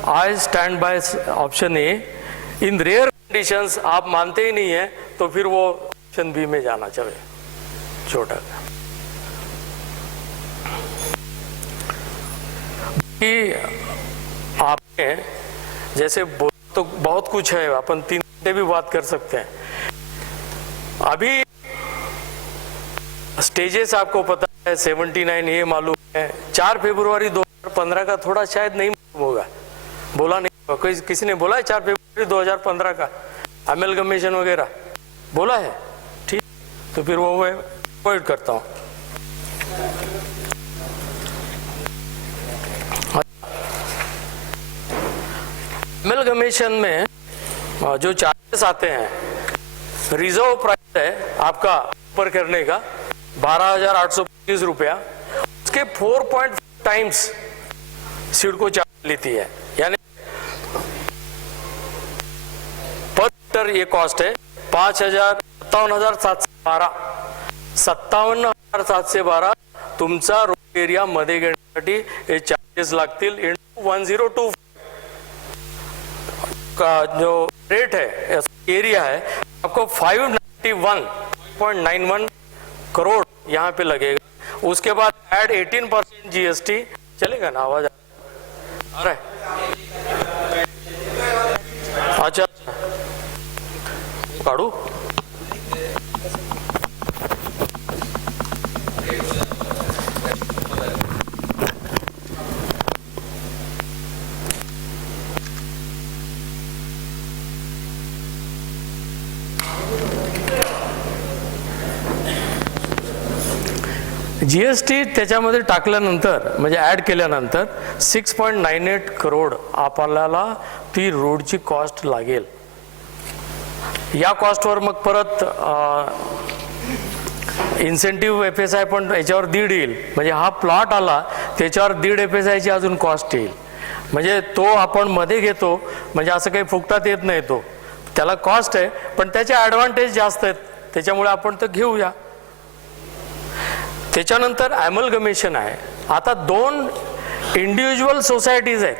I stand by option A. In rare conditions आप मानते ही नहीं है तो फिर वो ऑप्शन बी में जाना चाहिए, छोटा। आपने जैसे तो बहुत कुछ है, अपन 3 घंटे भी बात कर सकते हैं। अभी स्टेजेस आपको पता है 79, ये मालूम है। 4 फरवरी 2015 का थोड़ा शायद नहीं मालूम होगा, बोला नहीं, किसी ने बोला है 4 फरवरी 2015 का अमेलगमेशन वगैरह बोला है, ठीक, तो फिर वो मैं अवॉइड करता हूँ। अमेलगमेशन में जो चार्जेस आते हैं, रिजर्व प्राइस है आपका ऊपर करने का 12,825 रुपया, उसके 4.5 टाइम्स सिडको चार्ज लेती है, यानी पर मीटर ये कॉस्ट है 57,712 57,712 तुमचा रोड एरिया मध्ये घेण्यासाठी हे चार्जेस लागतील इंटू 102 का जो रेट है, एरिया है, आपको 591.91 करोड़ यहाँ पे लगेगा। उसके बाद ऐड 18% GST, चलेगा ना, आवाज आ रहा है? अच्छा काढू, GST त्याच्यामध्ये टाकल्यानंतर म्हणजे ऍड केल्यानंतर 6.98 करोड आपल्याला ती रोडची कॉस्ट लागेल। या कॉस्टवर मग परत इन्सेंटिव्ह FSI पण याच्यावर 1.5 येईल, म्हणजे हा प्लॉट आला त्याच्यावर 1.5 FSI ची अजून कॉस्ट येईल, म्हणजे तो आपण मध्ये घेतो, म्हणजे असं काही फुकटात येत नाही, तो त्याला कॉस्ट आहे पण त्याचे ॲडव्हान्टेज जास्त आहेत, त्याच्यामुळे आपण तो घेऊया। त्याच्यानंतर ॲमलगमेशन आहे. आता 2 इंडिव्हिज्युअल सोसायटीज आहेत.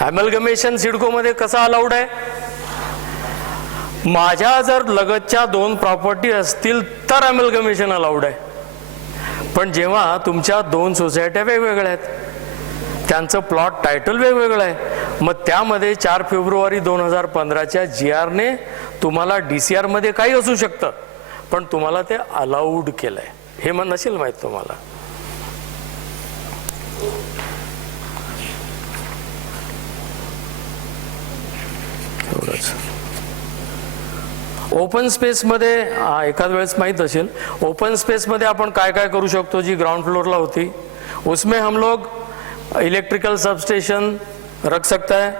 ॲमलगमेशन सिडकोमध्ये कसं अलाउड आहे? माझ्या जर लगतच्या 2 प्रॉपर्टी असतील तर ॲमलगमेशन अलाउड आहे. पण जेव्हा तुमच्या 2 सोसायट्या वेगवेगळ्या आहेत, त्यांचं प्लॉट टायटल वेगवेगळं आहे, मग त्यामध्ये 4 फेब्रुवारी 2015च्या GRने तुम्हाला DCR मध्ये काही असू शकतं, पण तुम्हाला ते अलाउड केलंय. हे मग नसेल माहीत तुम्हाला. एवढंच. ओपन स्पेसमध्ये एखाद वेळेस माहीत असेल, ओपन स्पेसमध्ये आपण काय काय करू शकतो. जी ग्राउंड फ्लोरला होती उसमें हम लोग इलेक्ट्रिकल सबस्टेशन रख सकते हैं,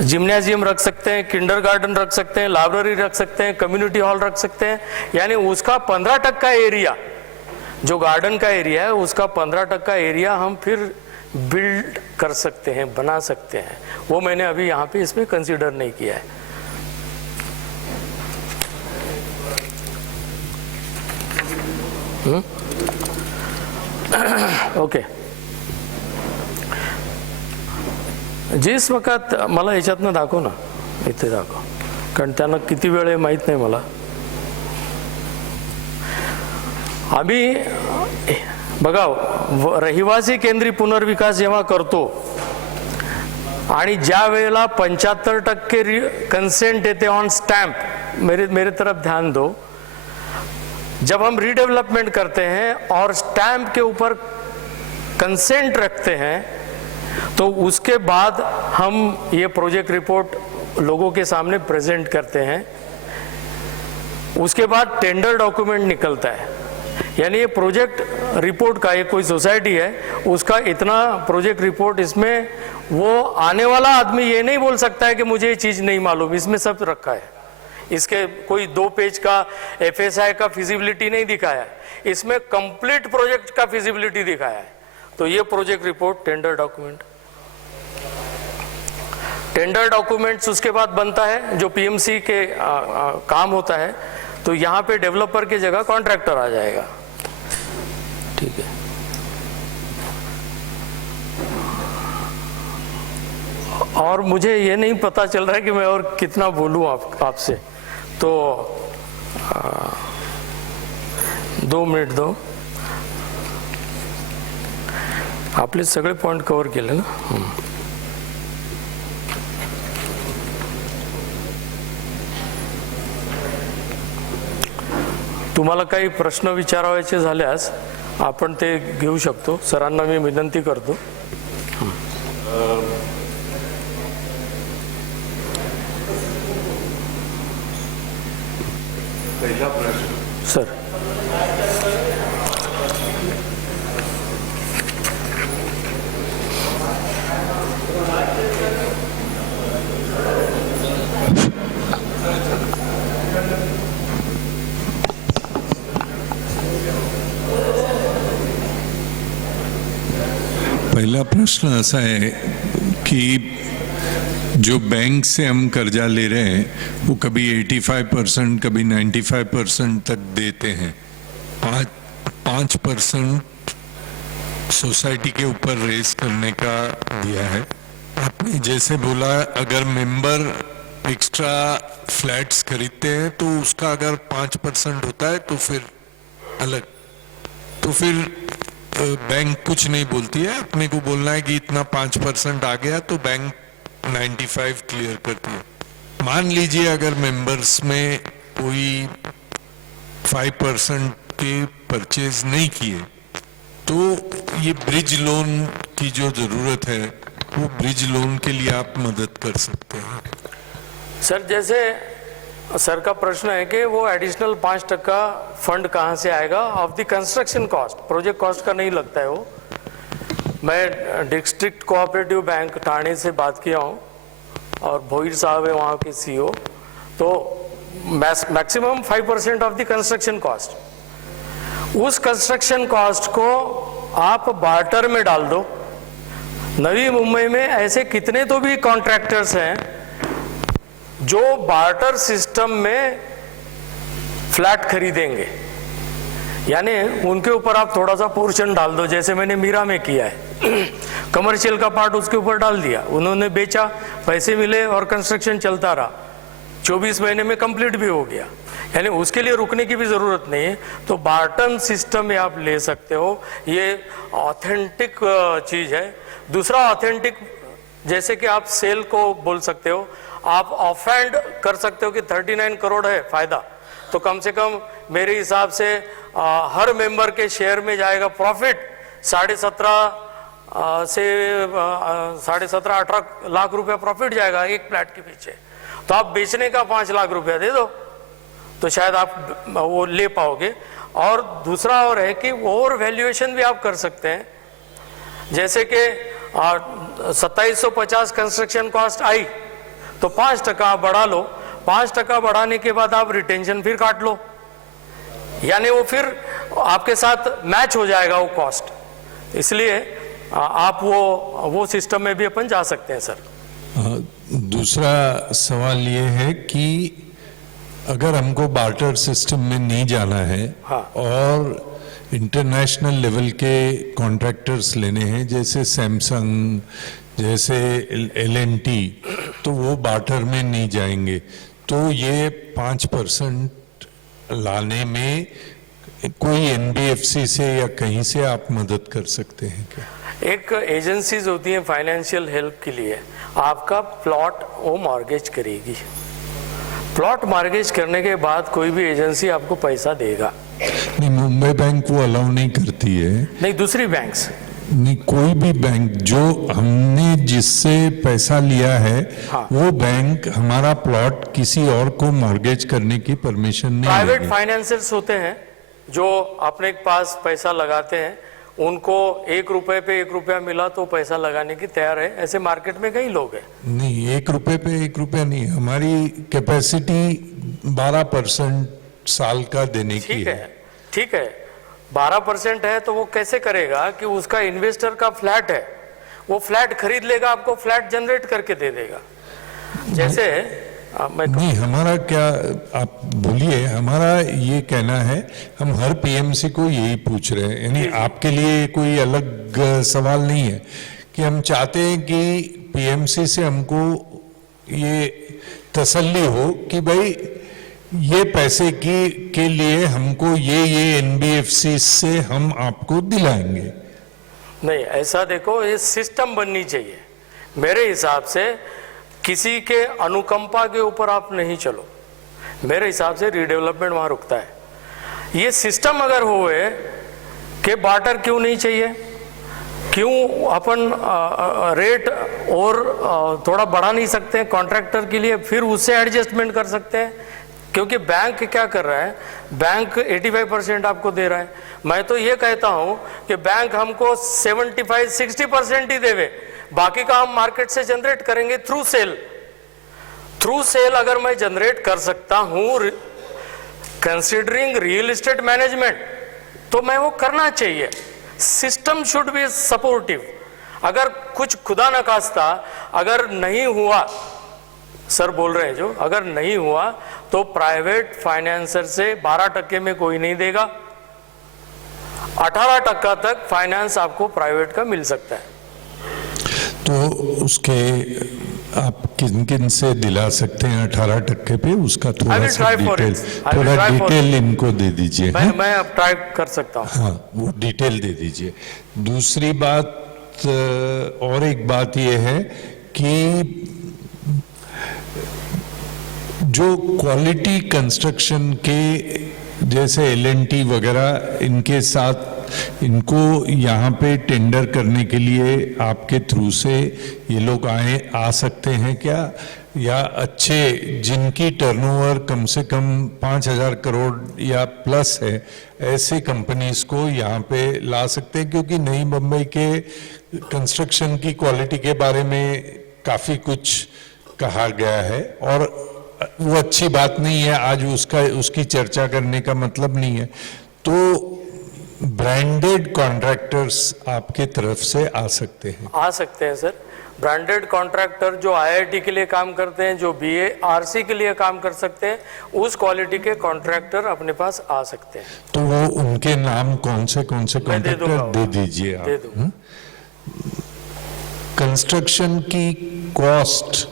जिम्नाजियम रख सकते हैं, किंडरगार्टन रख सकते हैं, लाइब्रेरी रख सकते हैं, कम्युनिटी हॉल रख सकते हैं. यानी उसका 15% एरिया, जो गार्डन का एरिया है उसका 15% एरिया हम फिर बिल्ड कर सकते हैं, बना सकते हैं. वो मैंने अभी यहाँ पे इसमें कंसिडर नहीं किया है. ओके. जिस वक्त मला ह्याच्यातनं दाखव ना, इथे दाखव, कारण त्यांना किती वेळ आहे माहीत नाही मला. आम्ही बघा, रहिवासी केंद्री पुनर्विकास जेव्हा करतो आणि ज्या वेळेला 75% कंसेंट येते ऑन स्टैंप, मेरे तरफ ध्यान दो, जब हम रीडेवलपमेंट करते हैं और स्टैंप के ऊपर कंसेंट रखते हैं तो उसके बाद हम ये प्रोजेक्ट रिपोर्ट लोगों के सामने प्रेजेंट करते हैं. उसके बाद टेंडर डॉक्यूमेंट निकलता है. यानी ये प्रोजेक्ट रिपोर्ट का, ये कोई सोसाइटी है उसका इतना प्रोजेक्ट रिपोर्ट, इसमें वो आने वाला आदमी ये नहीं बोल सकता है कि मुझे ये चीज़ नहीं मालूम. इसमें सब रखा है. इसके कोई 2 पेज का FSI का फिजिबिलिटी नहीं दिखाया है, इसमें कंप्लीट प्रोजेक्ट का फिजिबिलिटी दिखाया है. तो ये project report, tender document, tender documents उसके बाद बनता है जो PMC के काम होता है. तो यहाँ पे डेवलपर की जगह कॉन्ट्रैक्टर आ जाएगा. ठीक है. और मुझे ये नहीं पता चल रहा है कि मैं और कितना बोलूँ आपसे, तो 2 मिनिट दो. आपले सगळे पॉइंट कव्हर केले ना. तुम्हाला काही प्रश्न विचारायचे झाल्यास आपण ते घेऊ शकतो. सरांना मी विनंती करतो. पहिला प्रश्न सर. पहला प्रश्न ऐसा है कि जो बैंक से हम कर्जा ले रहे हैं वो कभी 85% कभी 95% तक देते हैं. 5% सोसाइटी के ऊपर रेस करने का दिया है. आपने जैसे बोला, अगर मेंबर एक्स्ट्रा फ्लैट्स खरीदते हैं तो उसका अगर 5% होता है तो फिर अलग, तो फिर बैंक कुछ नहीं बोलती है. अपने को बोलना है कि इतना 5% आ गया तो बैंक 95 क्लियर करती है. मान लीजिए अगर मेंबर्स में कोई 5% के परचेज नहीं किए तो ये ब्रिज लोन की जो जरूरत है वो ब्रिज लोन के लिए आप मदद कर सकते हैं. सर, जैसे सर का प्रश्न है कि वो एडिशनल 5% फंड कहाँ से आएगा of the construction cost, project cost का नहीं लगता है वो. मैं डिस्ट्रिक्ट कोऑपरेटिव बैंक ठाणे से बात किया हूँ और भोईर साहब है वहाँ के CEO. तो maximum 5% of the construction cost, उस कंस्ट्रक्शन कॉस्ट को आप बार्टर में डाल दो. नवी मुंबई में ऐसे कितने तो भी कॉन्ट्रैक्टर्स हैं जो बार्टर सिस्टम में फ्लैट खरीदेंगे. यानी उनके ऊपर आप थोड़ा सा पोर्शन डाल दो, जैसे मैंने मीरा में किया है। कमर्शियल का पार्ट उसके ऊपर डाल दिया, उन्होंने बेचा, पैसे मिले और कंस्ट्रक्शन चलता रहा, 24 महीने में कंप्लीट भी हो गया। यानी उसके लिए रुकने की भी ज़रूरत नहीं है। तो बार्टन सिस्टम में आप ले सकते हो, ये ऑथेंटिक चीज़ है। दूसरा ऑथेंटिक, जैसे कि आप सेल को बोल सकते हो, आप ऑफेंड कर सकते हो कि 39 करोड़ है फायदा, तो कम से कम मेरे हिसाब से हर मेंबर के शेयर में जाएगा प्रॉफिट 17.5 से 17-18 लाख रुपया प्रॉफिट जाएगा एक फ्लैट के पीछे। तो आप बेचने का 5 लाख रुपया दे दो तो शायद आप वो ले पाओगे। और दूसरा और है कि ओवर वैल्यूएशन भी आप कर सकते हैं, जैसे कि 2750 कंस्ट्रक्शन कॉस्ट आई तो 5% आप बढ़ा लो, 5% बढ़ाने के बाद आप रिटेंशन फिर काट लो, यानी वो फिर आपके साथ मैच हो जाएगा वो कॉस्ट। इसलिए आप वो सिस्टम में भी अपन जा सकते हैं सर। दूसरा सवाल ये है कि अगर हमको बार्टर सिस्टम में नहीं जाना है, हाँ। और इंटरनेशनल लेवल के कॉन्ट्रैक्टर्स लेने हैं, जैसे सैमसंग, जैसे LNT, तो वो बार्टर में नहीं जाएंगे, तो ये 5% लाने में कोई NBFC से या कहीं से आप मदद कर सकते हैं क्या? एक एजेंसीज होती है फाइनेंशियल हेल्प के लिए, आपका प्लॉट वो मॉर्गेज करेगी। प्लॉट मॉर्गेज करने के बाद कोई भी एजेंसी आपको पैसा देगा नहीं, मुंबई बैंक वो अलाउ नहीं करती है। नहीं, दूसरी बैंक्स नहीं, कोई भी बैंक जो हमने जिससे पैसा लिया है, हाँ। वो बैंक हमारा प्लॉट किसी और को मॉर्गेज करने की परमिशन नहीं प्राइवेट देगी। फाइनेंसर्स होते हैं जो अपने पास पैसा लगाते हैं, उनको 1 रुपए पे 1 रुपया मिला तो पैसा लगाने की तैयार है। ऐसे मार्केट में कई लोग हैं। नहीं, 1 रुपए पे 1 रुपया नहीं, हमारी कैपेसिटी 12% साल का देने की ठीक है। है, ठीक है, 12% है तो वो कैसे करेगा कि उसका इन्वेस्टर का फ्लैट है, वो फ्लैट खरीद लेगा, आपको फ्लैट जनरेट करके दे देगा। जैसे मैं नहीं, हमारा क्या, आप बोलिए, हमारा ये कहना है, हम हर PMC को यही पूछ रहे हैं, यानी आपके लिए कोई अलग सवाल नहीं है कि हम चाहते हैं कि PMC से हमको ये तसल्ली हो कि भाई ये पैसे के लिए हमको ये NBFC से हम आपको दिलाएंगे। नहीं, ऐसा देखो, ये सिस्टम बननी चाहिए। मेरे हिसाब से किसी के अनुकंपा के ऊपर आप नहीं चलो, मेरे हिसाब से रीडेवलपमेंट वहाँ रुकता है। ये सिस्टम अगर हुए कि बार्टर क्यों नहीं चाहिए, क्यों अपन रेट और थोड़ा बढ़ा नहीं सकते हैं कॉन्ट्रैक्टर के लिए, फिर उससे एडजस्टमेंट कर सकते हैं। क्योंकि बैंक क्या कर रहा है, बैंक 85% आपको दे रहा है। मैं तो ये कहता हूँ कि बैंक हमको 75-60% ही देवे, बाकी का हम मार्केट से जनरेट करेंगे थ्रू सेल। थ्रू सेल अगर मैं जनरेट कर सकता हूँ कंसीडरिंग रियल एस्टेट मैनेजमेंट, तो मैं वो करना चाहिए। System should be supportive. अगर कुछ खुदा न खास्ता अगर नहीं हुआ, सर बोल रहे हैं जो, अगर नहीं हुआ तो प्राइवेट फाइनेंसर से 12% में कोई नहीं देगा, 18% तक फाइनेंस आपको प्राइवेट का मिल सकता है। तो उसके आप किन किन से दिला सकते हैं 18% पे, उसका थोड़ा सा डिटेल इनको दे दीजिए। मैं अब ट्राई कर सकता हूँ। हाँ, वो डिटेल दे दीजिए। दूसरी बात, और एक बात ये है कि जो क्वालिटी कंस्ट्रक्शन के जैसे LNT वगैरह, इनके साथ इनको यहाँ पे टेंडर करने के लिए आपके थ्रू से ये लोग आ सकते हैं क्या? या अच्छे जिनकी टर्नओवर कम से कम 5,000 करोड़ या प्लस है, ऐसे कंपनीज को यहाँ पे ला सकते हैं? क्योंकि नई मुंबई के कंस्ट्रक्शन की क्वालिटी के बारे में काफ़ी कुछ कहा गया है और वो अच्छी बात नहीं है, आज उसकी चर्चा करने का मतलब नहीं है। तो ब्रांडेड कॉन्ट्रैक्टर्स आपके तरफ से आ सकते हैं? आ सकते हैं सर। ब्रांडेड कॉन्ट्रैक्टर जो आईआईटी के लिए काम करते हैं, जो बीएआरसी के लिए काम कर सकते हैं, उस क्वालिटी के कॉन्ट्रैक्टर अपने पास आ सकते हैं। तो वो उनके नाम कौन से मैं दे कॉन्ट्रैक्टर दूंगा दे दीजिए दे आप। दूंगा। कंस्ट्रक्शन की कॉस्ट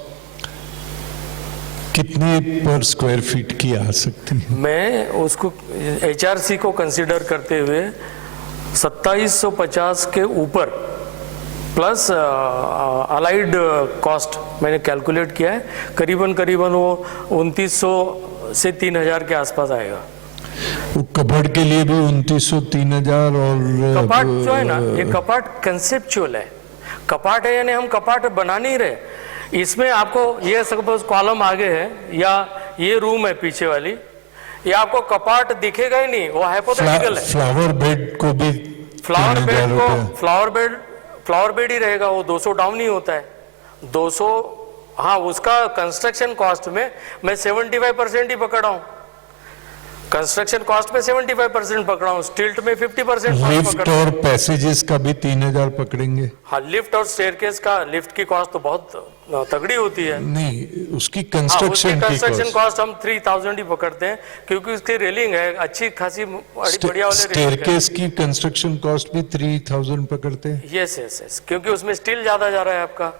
कितने पर स्क्वायर फीट की आ सकती है? मैं उसको एचआरसी को कंसीडर करते हुए 2750 के ऊपर प्लस अलाइड कॉस्ट मैंने कैलकुलेट किया है, करीबन करीबन वो 2900 से 3000 के आसपास आएगा। वो कपड़ के लिए भी 2900 3000 और कपाट जो है ना, ये कपाट कंसेप्चुअल है, कपाट है यानी हम कपाट बना नहीं रहे। इसमें आपको ये सपोज कॉलम आगे है या ये रूम है पीछे वाली, ये आपको कपाट दिखेगा ही नहीं, वो हाइपोथेटिकल है। फ्लावर बेड को भी फ्लावर बेड ही रहेगा, वो 200 डाउन ही होता है 200। हाँ, उसका कंस्ट्रक्शन कॉस्ट में मैं 75% ही पकड़ा हूँ, कंस्ट्रक्शन कॉस्ट में 75% पकड़ा हूँ, स्टिल्ट में 50% लिफ्ट और पैसेजेस का भी 3000 पकड़ेंगे? हाँ, लिफ्ट और स्टेयरकेस का, लिफ्ट की कॉस्ट तो बहुत तगड़ी होती है। नहीं, उसकी हाँ, कंस्ट्रक्शन की कंस्ट्रक्शन कॉस्ट हम 3000 ही पकड़ते हैं, क्योंकि उसकी रेलिंग है अच्छी खासी बढ़िया वाले स्टेयरकेस की कंस्ट्रक्शन कॉस्ट भी 3000 पकड़ते हैं? यस यस यस, क्योंकि उसमें स्टील ज्यादा जा रहा है आपका।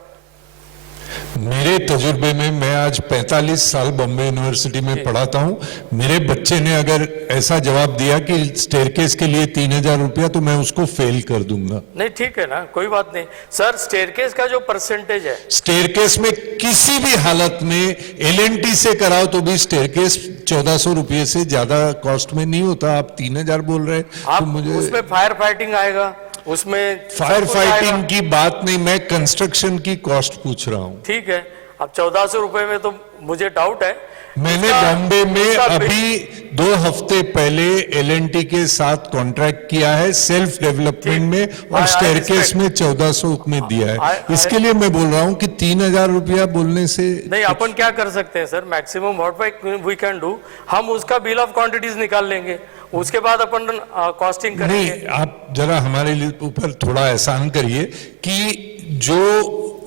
मेरे तजुर्बे में, मैं आज 45 साल बॉम्बे यूनिवर्सिटी में पढ़ाता हूं, मेरे बच्चे ने अगर ऐसा जवाब दिया कि स्टेयरकेस के लिए 3000 रुपया, तो मैं उसको फेल कर दूंगा। नहीं ठीक है ना, कोई बात नहीं सर। स्टेयरकेस का जो परसेंटेज है, स्टेयरकेस में किसी भी हालत में एलएनटी से कराओ तो भी स्टेयरकेस 1400 रुपये से ज्यादा कॉस्ट में नहीं होता। आप 3000 बोल रहे आप तो मुझे उसमें फायर फाइटिंग आएगा, उसमें फायर सब कुछ आएगा। फाइटिंग की बात नहीं, मैं कंस्ट्रक्शन की कॉस्ट पूछ रहा हूं। ठीक है, अब 1400 रुपए में तो मुझे डाउट है। मैंने बॉम्बे में अभी 2 हफ्ते पहले एलएनटी के साथ कॉन्ट्रैक्ट किया है सेल्फ डेवलपमेंट में, और स्टेयरकेस में 1400 में दिया है। इसके लिए मैं बोल रहा हूं कि 3000 रुपया बोलने से नहीं, अपन क्या कर सकते हैं sir, maximum what we can do, हम उसका बिल ऑफ क्वांटिटीज निकाल लेंगे, उसके बाद अपन कॉस्टिंग करेंगे। नहीं, आप जरा हमारे लिए ऊपर थोड़ा एहसान करिए कि जो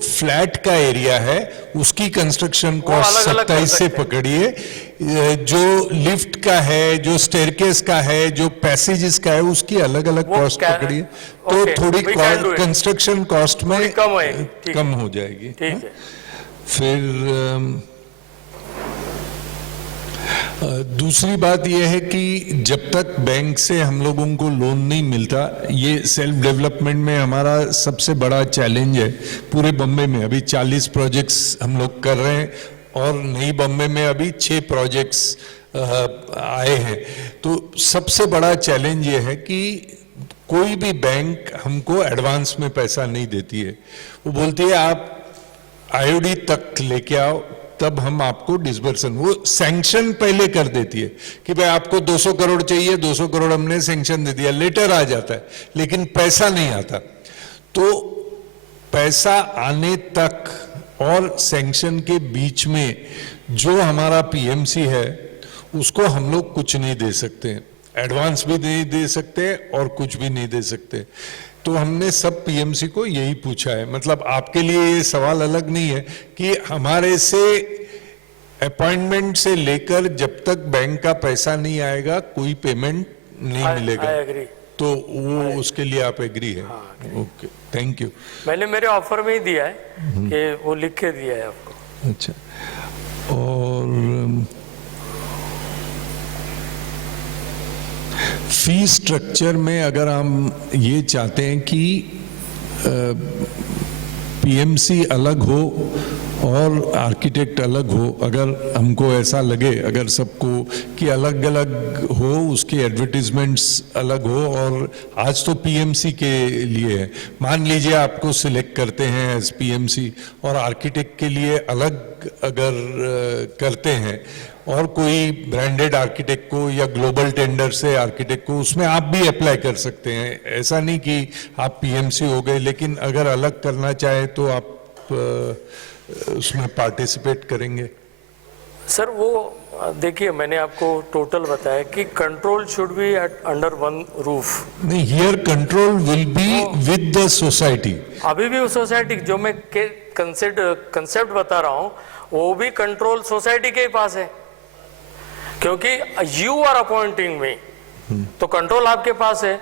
फ्लैट का एरिया है उसकी कंस्ट्रक्शन कॉस्ट अलग-अलग कर 27 से सकते हैं। पकड़िए, जो लिफ्ट का है, जो स्टेयरकेस का है, जो पैसेजेस का है, उसकी अलग अलग वो कॉस्ट क्या- पकड़िए, तो Okay, थोड़ी we can do it. Construction cost में थोड़ी कम होएगी, ठीक कम है। हो जाएगी। ठीक है। फिर दूसरी बात यह है कि जब तक बैंक से हम लोगों को लोन नहीं मिलता, ये सेल्फ डेवलपमेंट में हमारा सबसे बड़ा चैलेंज है। पूरे बॉम्बे में अभी 40 प्रोजेक्ट्स हम लोग कर रहे हैं, और नई बॉम्बे में अभी 6 प्रोजेक्ट्स आए हैं। तो सबसे बड़ा चैलेंज ये है कि कोई भी बैंक हमको एडवांस में पैसा नहीं देती है। वो बोलती है आप आईओडी तक लेके आओ, तब हम आपको डिसबर्सन, वो सैंक्शन पहले कर देती है कि भाई आपको 200 करोड़ चाहिए, 200 करोड़ हमने सैंक्शन दे दिया, लेटर आ जाता है, लेकिन पैसा नहीं आता। तो पैसा आने तक और सैंक्शन के बीच में जो हमारा पीएमसी है, उसको हम लोग कुछ नहीं दे सकते, एडवांस भी नहीं दे सकते और कुछ भी नहीं दे सकते। तो हमने सब पीएमसी को यही पूछा है, मतलब आपके लिए ये सवाल अलग नहीं है कि हमारे से अपॉइंटमेंट से लेकर जब तक बैंक का पैसा नहीं आएगा कोई पेमेंट नहीं मिलेगा। I agree. तो वो उसके लिए आप एग्री है? Okay, thank you. मैंने मेरे ऑफर में ही दिया है कि वो लिख के दिया है आपको। अच्छा, और फी स्ट्रक्चर में अगर हम ये चाहते हैं कि पीएमसी अलग हो और आर्किटेक्ट अलग हो, अगर हमको ऐसा लगे, अगर सबको कि अलग अलग हो, उसके एडवर्टीजमेंट्स अलग हो, और आज तो पीएमसी के लिए है, मान लीजिए आपको सिलेक्ट करते हैं एज पीएमसी और आर्किटेक्ट के लिए अलग अगर करते हैं, और कोई ब्रांडेड आर्किटेक्ट को या ग्लोबल टेंडर से आर्किटेक्ट को, उसमें आप भी अप्लाई कर सकते हैं। ऐसा नहीं कि आप पीएमसी हो गए, लेकिन अगर अलग करना चाहे तो आप उसमें पार्टिसिपेट करेंगे। सर वो देखिए, मैंने आपको टोटल बताया कि control should be at under one roof. नहीं, here control will be with the society. अभी भी वो सोसाइटी जो मैं कंसेप्ट बता रहा हूं वो भी कंट्रोल सोसाइटी के ही पास है, क्योंकि यू आर अपॉइंटिंग मी, तो कंट्रोल आपके पास है।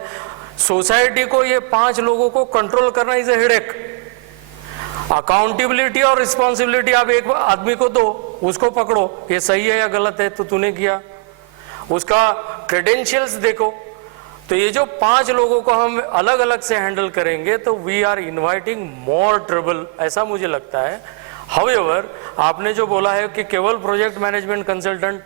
सोसाइटी को ये 5 लोगों को कंट्रोल करना इज ए हेडेक। अकाउंटेबिलिटी और रिस्पॉन्सिबिलिटी आप एक आदमी को दो, उसको पकड़ो, ये सही है या गलत है, तो तूने किया, उसका क्रेडेंशियल्स देखो। तो ये जो 5 लोगों को हम अलग अलग से हैंडल करेंगे तो we are inviting more trouble, ऐसा मुझे लगता है। हाउएवर, आपने जो बोला है कि केवल प्रोजेक्ट मैनेजमेंट कंसल्टेंट,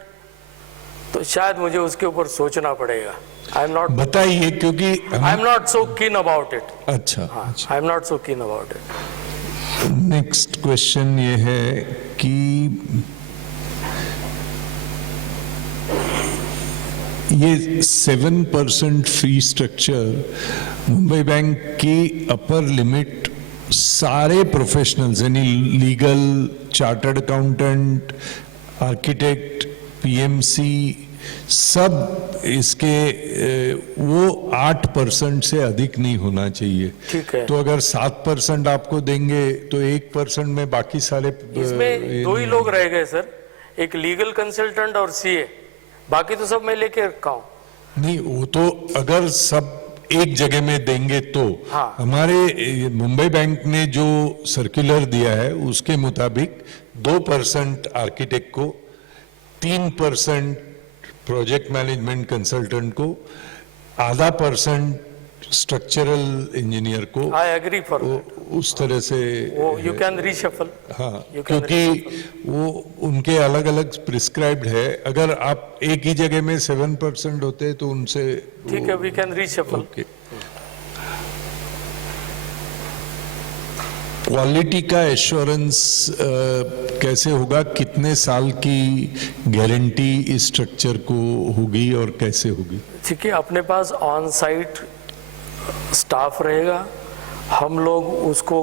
तो शायद मुझे उसके ऊपर सोचना पड़ेगा। आई एम नॉट, बताइए, क्योंकि आई एम नॉट सो कीन अबाउट इट। अच्छा, आई एम नॉट सो कीन अबाउट इट। नेक्स्ट क्वेश्चन ये है कि ये 7% फी स्ट्रक्चर मुंबई बैंक की अपर लिमिट सारे प्रोफेशनल्स यानी legal, chartered accountant, architect, PMC, सब इसके वो 8% से अधिक नहीं होना चाहिए। ठीक है। तो अगर 7% आपको देंगे तो 1% में बाकी सारे इसमें 2 ही लोग रह गए सर, एक लीगल कंसल्टेंट और सीए, बाकी तो सब मैं लेके रखा हूं। नहीं, वो तो अगर सब एक जगह में देंगे तो हाँ। हमारे मुंबई बैंक ने जो सर्कुलर दिया है उसके मुताबिक 2% आर्किटेक्ट को, 3% प्रोजेक्ट मैनेजमेंट कंसल्टेंट को, आधा % स्ट्रक्चरल इंजीनियर को। आई एग्री फॉर उस तरह से वो यू कैन रीशफल। हाँ, क्योंकि वो उनके अलग अलग प्रिस्क्राइब्ड है। अगर आप एक ही जगह में 7% होते तो उनसे ठीक है, we can reshuffle. Okay. Quality का एश्योरेंस कैसे होगा, कितने साल की गारंटी इस स्ट्रक्चर को होगी और कैसे होगी? ठीक है, अपने पास ऑन साइट स्टाफ रहेगा, हम लोग उसको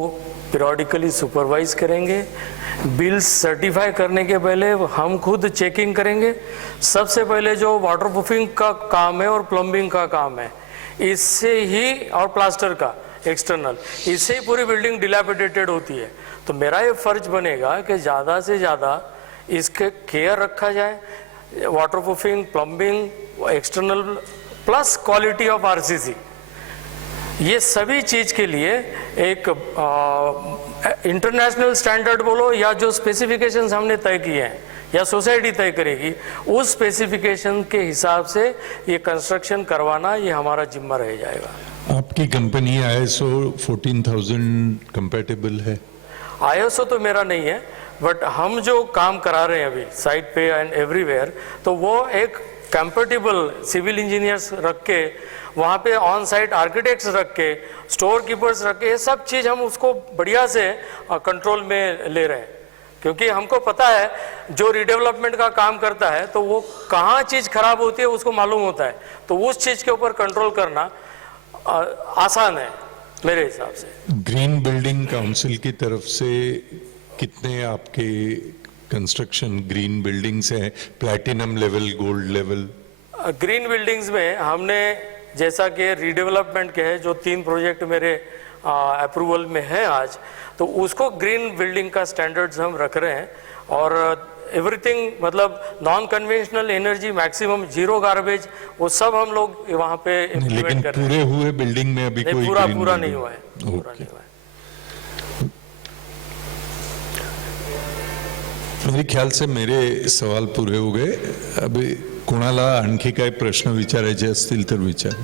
पीरियडिकली सुपरवाइज करेंगे। बिल्स सर्टिफाई करने के पहले हम खुद चेकिंग करेंगे। सबसे पहले जो वाटरप्रूफिंग का काम है और प्लम्बिंग का काम है, इससे ही, और प्लास्टर का एक्सटर्नल, इससे ही पूरी बिल्डिंग डिलैपिडेटेड होती है। तो मेरा ये फर्ज बनेगा कि ज़्यादा से ज़्यादा इसके केयर रखा जाए, waterproofing, plumbing, external plus quality of RCC, ये सभी चीज के लिए एक इंटरनेशनल स्टैंडर्ड बोलो या जो स्पेसिफिकेशंस हमने तय किए हैं या सोसाइटी तय करेगी, उस स्पेसिफिकेशन के हिसाब से ये कंस्ट्रक्शन करवाना ये हमारा जिम्मा रह जाएगा। आपकी कंपनी ISO 14000 कंपैटिबल है? ISO तो मेरा नहीं है, बट हम जो काम करा रहे हैं अभी साइट पे एंड एवरीवेयर, तो वो एक कंपैटिबल सिविल इंजीनियर्स रख के, वहाँ पे ऑन साइट आर्किटेक्ट्स रख के, स्टोर कीपर्स रख के, ये सब चीज़ हम उसको बढ़िया से कंट्रोल में ले रहे हैं। क्योंकि हमको पता है जो रीडेवलपमेंट का काम करता है तो वो कहाँ चीज़ खराब होती है उसको मालूम होता है, तो उस चीज़ के ऊपर कंट्रोल करना आसान है मेरे हिसाब से। ग्रीन बिल्डिंग काउंसिल की तरफ से कितने आपके कंस्ट्रक्शन ग्रीन बिल्डिंग्स हैं, platinum level, gold level? Green buildings में हमने, जैसा कि रीडेवलपमेंट के है, जो 3 प्रोजेक्ट मेरे अप्रूवल में है आज, तो उसको ग्रीन बिल्डिंग का स्टैंडर्ड्स हम रख रहे हैं। और एवरीथिंग, मतलब non conventional energy, maximum zero garbage, वो सब हम लोग वहाँ पे लेकिन इम्प्लीमेंट कर रहे हैं। पूरे हुए बिल्डिंग में अभी कोई पूरा green पूरा building- नहीं हुआ है, पूरा ओके। नहीं हुआ है। मेरे ख्याल से मेरे सवाल पुरे हो गए। अभी कोणाला आणखी काय प्रश्न विचारायचे असतील तर विचार।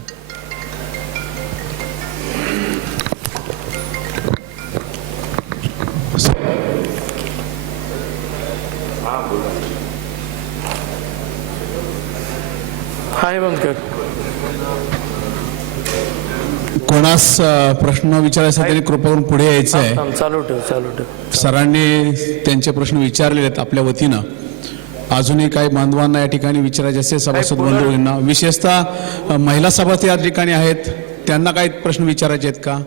हाय बंद कर। कोणास प्रश्न विचारायसाठी त्यांनी कृपा करून पुढे यायचं आहे। हम चालू ठेव, चालू ठेव। सरांनी त्यांचे प्रश्न विचारलेले आहेत आपल्या वतीनं। अजूनही काही बांधवांना या ठिकाणी विचारायचे असेल सभासद बंधूंना, विशेषतः महिला सभासद या ठिकाणी आहेत, त्यांना काही प्रश्न विचारायचे आहेत का?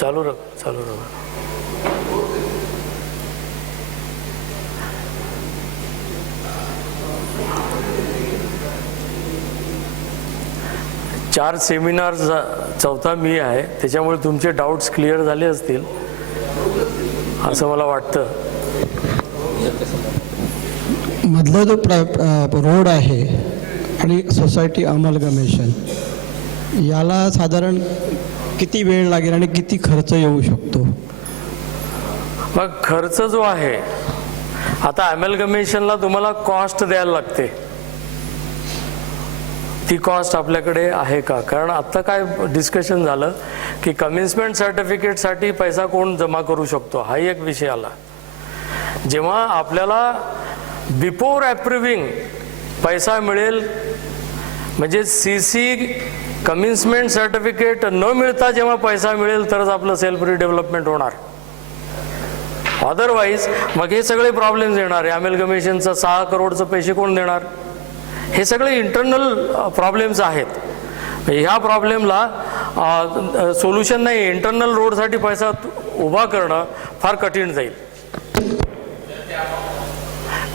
चालू रख, चालू रख। 4 सेमिनार, चौथा मी आहे, त्याच्यामुळे तुमचे डाउट्स क्लिअर झाले असतील। असं मला वाटतं. मधला जो रोड आहे आणि सोसायटी अमलगमेशन याला साधारण किती वेळ लागेल आणि किती खर्च येऊ शकतो? मग खर्च जो आहे, आता अमेलगमेशनला तुम्हाला कॉस्ट द्यायला लागते. ती कॉस्ट आपल्याकडे आहे का? कारण आता काय डिस्कशन झालं की कमिन्समेंट सर्टिफिकेटसाठी पैसा कोण जमा करू शकतो, हाही एक विषय आला. जेव्हा आपल्याला बिफोर अप्रुव्हिंग पैसा मिळेल, म्हणजे CC कमिन्समेंट सर्टिफिकेट न मिळता जेव्हा पैसा मिळेल तरच आपलं सेल्फ रिडेव्हलपमेंट होणार. अदरवाईज मग हे सगळे प्रॉब्लेम्स येणार आहे. अमेलगमेशनचा 6 करोडचं पैसे कोण देणार? हे सगळे इंटरनल प्रॉब्लेम्स आहेत. ह्या प्रॉब्लेमला सोल्युशन नाही. इंटरनल रोडसाठी पैसा उभा करणं फार कठीण जाईल.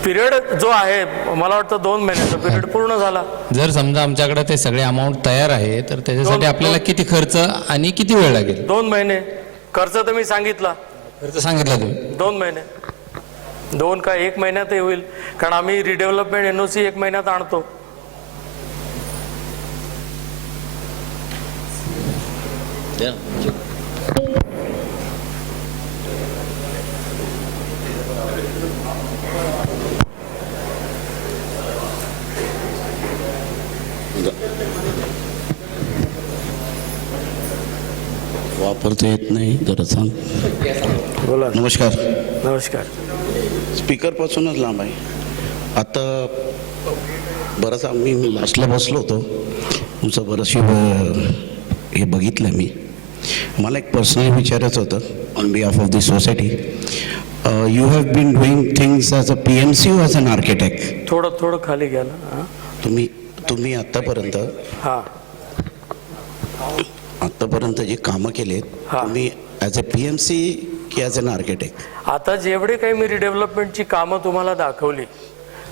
पिरियड जो आहे मला वाटतं 2 महिन्याचा पिरियड पूर्ण झाला. जर समजा आमच्याकडे ते सगळे अमाऊंट तयार आहे तर त्याच्यासाठी आपल्याला किती खर्च आणि किती वेळ लागेल? 2 महिने. खर्च तर मी सांगितला, खर्च सांगितला तुम्ही. 2 महिने. 2 का 1 महिन्यातही होईल, कारण आम्ही रिडेव्हलपमेंट NOC 1 महिन्यात आणतो. वापरता येत नाही, जरा सांग. बोला. नमस्कार. नमस्कार. स्पीकरपासूनच लांब आहे. आता बरंच मी लास्टला बसलो होतो, तुमचं बरंचशी हे बघितलं मी. मला एक पर्सनली विचारायचं होतं on behalf of the society. You have been doing things as a PMC as an architect. थोडं खाली घ्या ना. तुम्ही आत्तापर्यंत जे कामं केलेत, तुम्ही ॲज अ PMC की ॲज अन आर्किटेक्ट? आता जेवढे काही मी रिडेव्हलपमेंटची कामं तुम्हाला दाखवली,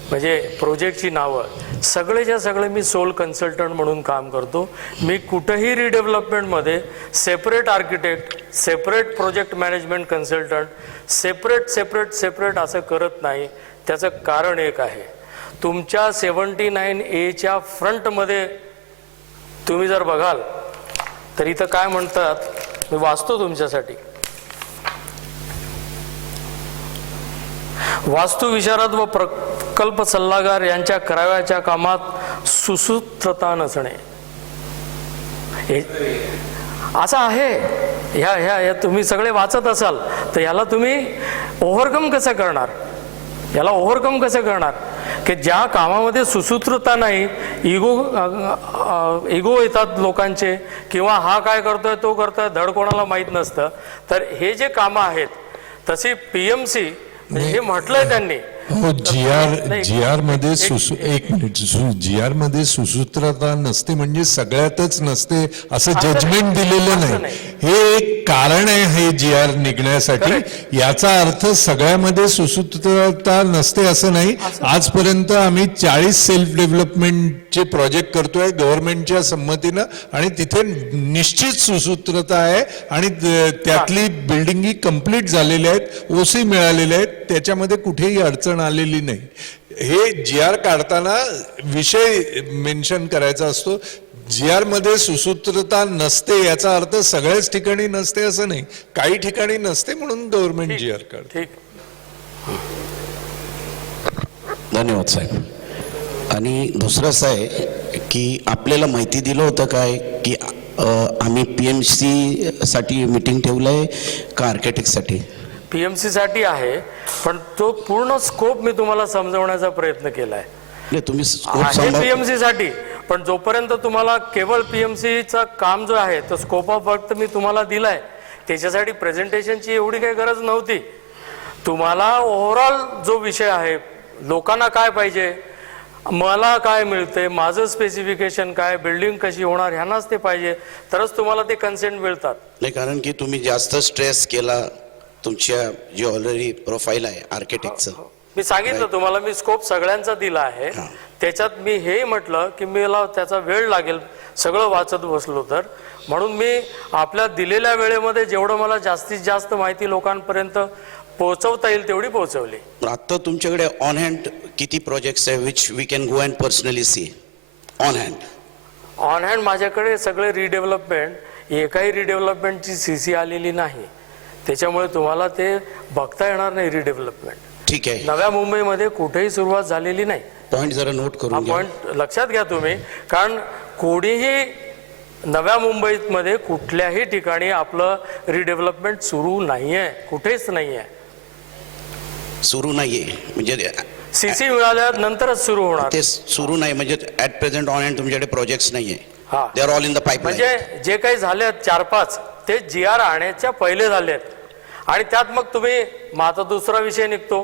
म्हणजे प्रोजेक्टची नावं सगळे मी सोल कन्सल्टंट म्हणून काम करतो. मी कुठेही रिडेव्हलपमेंटमध्ये separate architect, separate project management consultant, separate असं करत नाही. त्याचं कारण एक आहे, तुमच्या 79A फ्रंटमध्ये तुम्ही जर बघाल तर इथं काय म्हणतात, मी वाचतो तुमच्यासाठी. वास्तुविशारद व प्रकल्प सल्लागार यांच्या कराव्याच्या कामात सुसूत्रता नसणे, असं आहे. ह्या तुम्ही सगळे वाचत असाल तर याला तुम्ही ओव्हरकम कसं करणार? की ज्या कामामध्ये सुसूत्रता नाही, इगो येतात लोकांचे, किंवा हा काय करतोय तो करतोय, धड कोणाला माहीत नसतं. तर हे जे कामं आहेत तशी PMC हे म्हटलंय त्यांनी. हो, GR मध्ये एक मिनिट, GR मध्ये सुसूत्रता नसते म्हणजे सगळ्यातच नसते असं जजमेंट दिलेलं नाही. हे एक कारण आहे हे GR निघण्यासाठी. याचा अर्थ सगळ्यामध्ये सुसूत्रता नसते असं नाही. आजपर्यंत आम्ही 40 सेल्फ डेव्हलपमेंटचे प्रोजेक्ट करतोय गव्हर्नमेंटच्या संमतीनं, आणि तिथे निश्चित सुसूत्रता आहे आणि त्यातली बिल्डिंगी कंप्लीट झालेल्या आहेत, OC मिळालेले आहेत, त्याच्यामध्ये कुठेही अडचण आलेली नाही. हे GR काढताना विषय मेन्शन करायचा असतो. GR मध्ये सुसूत्रता नसते याचा अर्थ सगळ्याच ठिकाणी नसते असं नाही, काही ठिकाणी नसते म्हणून गव्हर्नमेंट GR काढते. ठीक. धन्यवाद साहेब. आणि दुसरं असं आहे की आपल्याला माहिती दिलं होतं काय की आम्ही PMC साठी मीटिंग ठेवलंय का आर्किटेक्टसाठी? PMC साठी आहे, पण तो पूर्ण स्कोप मी तुम्हाला समजवण्याचा प्रयत्न केलाय. तुम्ही PMC साठी, पण जोपर्यंत तुम्हाला केवळ PMCचा काम जो आहे तो स्कोप ऑफ वर्क मी तुम्हाला दिलाय, त्याच्यासाठी प्रेझेंटेशनची एवढी काही गरज नव्हती. तुम्हाला ओव्हरऑल जो विषय आहे, लोकांना काय पाहिजे, मला काय मिळते, माझं स्पेसिफिकेशन काय, बिल्डिंग कशी होणार, ह्यांनाच ते पाहिजे, तरच तुम्हाला ते कन्सेंट मिळतात. नाही, कारण की तुम्ही जास्त स्ट्रेस केला तुमच्या जी ऑलरेडी प्रोफाईल आहे आर्किटेक्टचं, मी सांगितलं तुम्हाला, मी स्कोप सगळ्यांचा दिला आहे. त्याच्यात मी हे म्हटलं की मला त्याचा वेळ लागेल सगळं वाचत बसलो तर, म्हणून मी आपल्या दिलेल्या वेळेमध्ये जेवढं मला जास्तीत जास्त माहिती लोकांपर्यंत पोहोचवता येईल तेवढी पोहोचवली. आता तुमच्याकडे ऑन हँड किती प्रोजेक्ट्स आहे which we can go and personally see on hand? On hand माझ्याकडे सगळे रिडेव्हलपमेंट, एकाही रिडेव्हलपमेंटची CC आलेली नाही, त्याच्यामुळे तुम्हाला ते बघता येणार नाही रिडेव्हलपमेंट. ठीक आहे, नव्या मुंबईमध्ये कुठेही सुरुवात झालेली नाही. पॉईंट जरा नोट हा करून घ्या. पॉईंट लक्षात घ्या तुम्ही, कारण कोणीही नव्या मुंबईमध्ये कुठल्याही ठिकाणी आपलं रिडेव्हलपमेंट सुरू नाहीये, कुठेच नाहीये. सुरू नाहीये म्हणजे CC मिळाल्यानंतरच सुरू होणार. ते सुरू नाही म्हणजे ॲट प्रेझेंट ऑन हँड तुमच्याकडे प्रोजेक्ट्स नाहीये. हा. They are all in the pipeline. म्हणजे जे काही झाले 4-5 ते GR आणण्याच्या पहिले झालेत. आणि त्यात मग तुम्ही, मग आता दुसरा विषय निघतो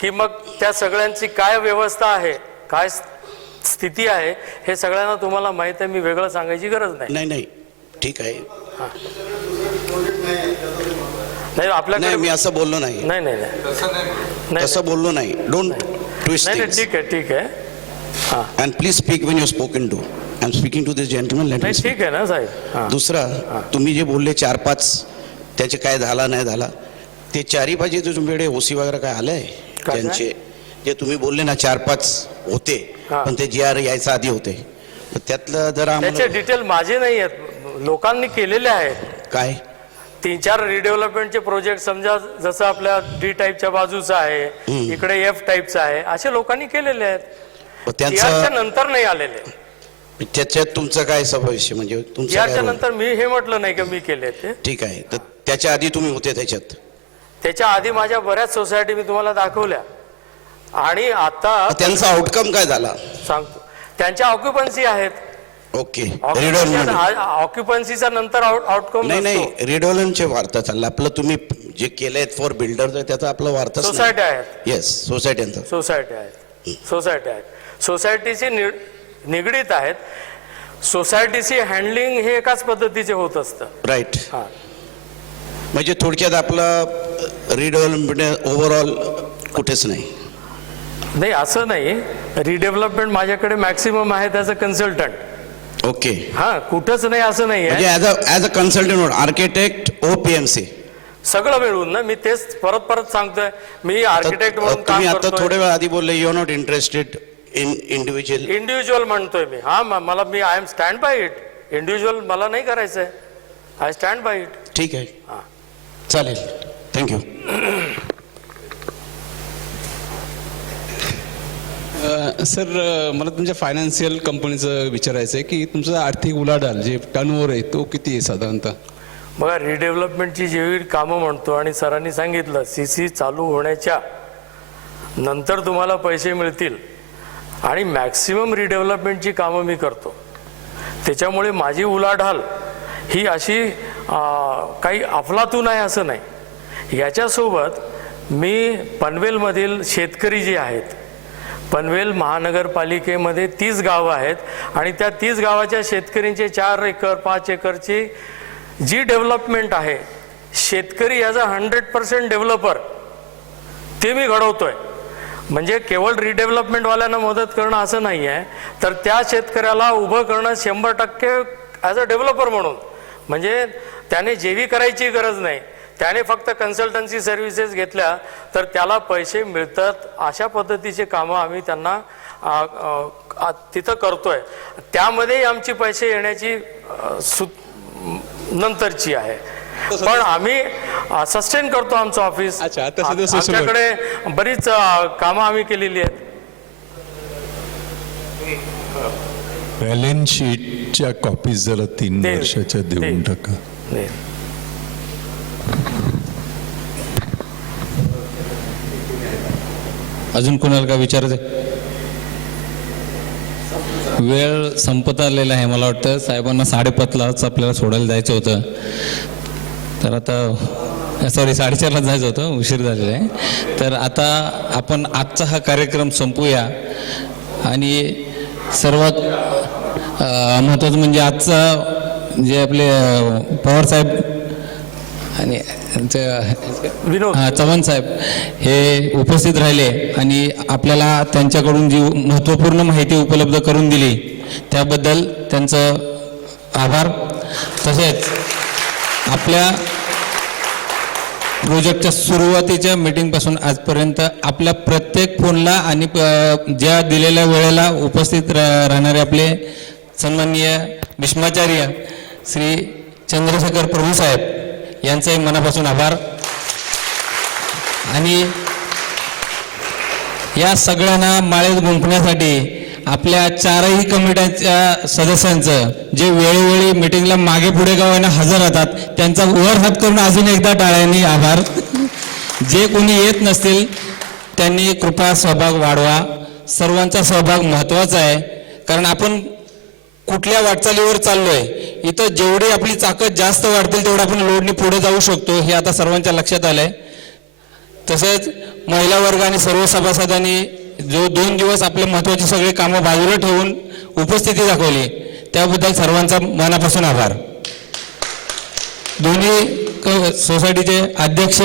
की मग त्या सगळ्यांची काय व्यवस्था आहे, काय स्थिती आहे, हे सगळ्यांना तुम्हाला माहित आहे, मी वेगळं सांगायची गरज नाही. नाही नाही ठीक आहे. नाही आपल्याकडे नाही मी असं बोललो नाही, नाही नाही नाही तसं बोललो नाही. डोंट ट्विस्ट नाही थिंग्स ठीक आहे ठीक आहे. हा and please speak when you spoken to. I am speaking to this gentleman. Let me नाही स्पीक. ठीक आहे ना साहेब. हा दुसरा, तुम्ही जे बोलले 4-5 त्याचे काय झाला नाही झाला, ते 4-5 तुमच्याकडे ओसी वगैरे काय आलंय काय? त्यांचे जे तुम्ही बोलले ना 4-5 होते, हा. पण ते GR यायच्या आधी होते, तर त्यातलं जरा त्याचे आम्हाला डिटेल माझे नाही आहेत, लोकांनी केलेले आहेत. काय 3-4 रिडेव्हलपमेंटचे प्रोजेक्ट, समजा जसं आपल्या D टाईपच्या बाजूचा आहे, इकडे F टाईपचा आहे, असे लोकांनी केलेले आहेत. त्यांचं GR च्या नंतर नाही आलेले. त्याच्यात तुमचं काय समावेश म्हणजे तुमचं GR काय च्या role? नंतर मी हे म्हटलं नाही की मी केले ते. ठीक आहे, तर त्याच्या आधी तुम्ही होते त्याच्यात. त्याच्या आधी माझ्या बऱ्याच सोसायटी मी तुम्हाला दाखवल्या. आणि आता त्यांचा आउटकम काय झाला? सांगतो, त्यांच्या ऑक्युपन्सी आहेत. ओके, रिडेव्हलपमेंट ऑक्युपन्सीचा नंतर आउटकम नाही नाही रिडेव्हलपमेंटचे वार्ता चाललं आपलं. तुम्ही जे केलंय फॉर बिल्डर त्याचा आपला वार्ता सोसायटी आहेत. येस, सोसायट्यांचा. सोसायटी आहेत. सोसायटीशी निगडीत आहेत. सोसायटीची हँडलिंग हे एकाच पद्धतीचे होत असतं. राईट. हा म्हणजे थोडक्यात आपलं रिडेव्हलपमेंट ओव्हरऑल कुठेच नाही. नाही असं नाही, रिडेव्हलपमेंट माझ्याकडे मॅक्सिमम आहे ॲज अ कन्सल्टंट. ओके, हा कुठंच नाही असं नाही म्हणजे आहे. As a consultant architect OPMC सगळं मिळून ना, मी तेच परत सांगतोय, मी आर्किटेक्ट म्हणून काम तुम्ही आता करतोय. थोड्या वेळ आधी बोलले you are not interested in individual म्हणतोय मी. हा मला मी I am stand by it. Individual मला नाही करायचंय, आय स्टँड बाय इट. ठीक आहे, हा चालेल, थँक्यू. सर मला तुमच्या फायनान्शियल कंपनीचं विचारायचं आहे की तुमचं आर्थिक उलाढाल जे टर्नओव्हर आहे तो किती आहे साधारणतः? बघा, रिडेव्हलपमेंटची जेवढी कामं म्हणतो, आणि सरांनी सांगितलं CC चालू होण्याच्या नंतर तुम्हाला पैसे मिळतील, आणि मॅक्सिमम रिडेव्हलपमेंटची कामं मी करतो. त्याच्यामुळे माझी उलाढाल ही अशी काही अफलातून आहे असं नाही. याच्यासोबत मी पनवेलमधील शेतकरी जे आहेत, पनवेल महानगरपालिकेमध्ये 30 गावं आहेत, आणि त्या 30 गावाच्या शेतकऱ्यांचे 4 एकर 5 एकरची जी डेव्हलपमेंट आहे, शेतकरी ॲज अ 100% डेव्हलपर ते मी घडवतोय. म्हणजे केवळ रिडेव्हलपमेंटवाल्यांना मदत करणं असं नाही आहे, तर त्या शेतकऱ्याला उभं करणं 100% ॲज अ डेव्हलपर म्हणून. म्हणजे त्याने जेवी करायची गरज नाही, त्याने फक्त कन्सल्टन्सी सर्व्हिसेस घेतल्या तर त्याला पैसे मिळतात. अशा पद्धतीचे कामं आम्ही त्यांना तिथं करतोय. त्यामध्ये आमची पैसे येण्याची नंतरची आहे, पण आम्ही सस्टेन करतो आमचं ऑफिस. अच्छा, आता सध्या social work. आमच्याकडे बरीच कामं आम्ही केलेली आहेत. बॅलन्स शीटच्या कॉपीज जरा 3 ते- वर्षाच्या देऊन ते- टाका. नाही. अजून कोणाला काय विचारायचं? वेळ संपत आलेला आहे. मला वाटतं साहेबांना 5:30लाच आपल्याला सोडायला जायचं होतं, तर आता सॉरी 4:30लाच जायचं होतं, उशीर झालेला आहे. तर आता आपण आजचा हा कार्यक्रम संपूया. आणि सर्वात महत्त्वाचं म्हणजे आजचा जे आपले पवार साहेब आणि विनोद चव्हाण साहेब हे उपस्थित राहिले आणि आपल्याला त्यांच्याकडून जी महत्त्वपूर्ण माहिती उपलब्ध करून दिली त्याबद्दल त्यांचं आभार. तसेच आपल्या प्रोजेक्टच्या सुरुवातीच्या मीटिंगपासून आजपर्यंत आपल्या प्रत्येक फोनला आणि ज्या दिलेल्या वेळेला उपस्थित राहणारे आपले सन्माननीय भीष्माचार्य श्री चंद्रशेखर प्रभू साहेब यांचाही मनापासून आभार. आणि या सगळ्यांना माळेत गुंफण्यासाठी आपल्या चारही कमिट्यांच्या सदस्यांचं जे वेळोवेळी मिटिंगला मागे पुढे गावांना हजर राहतात त्यांचा वर हात करून अजून एकदा टाळ्यांनी आभार. जे कोणी येत नसतील त्यांनी कृपया सहभाग वाढवा. सर्वांचा सहभाग महत्त्वाचा आहे, कारण आपण कुठल्या वाटचालीवर चाललोय. इथं जेवढी आपली ताकद जास्त वाढतील तेवढं आपण लोडने पुढे जाऊ शकतो, हे आता सर्वांच्या लक्षात आलंय. तसेच महिला वर्ग आणि सर्व सभासदांनी जो 2 दिवस आपले महत्त्वाची सगळी कामं बाजूला ठेवून उपस्थिती दाखवली त्याबद्दल सर्वांचा मनापासून आभार. दोन्ही सोसायटीचे अध्यक्ष,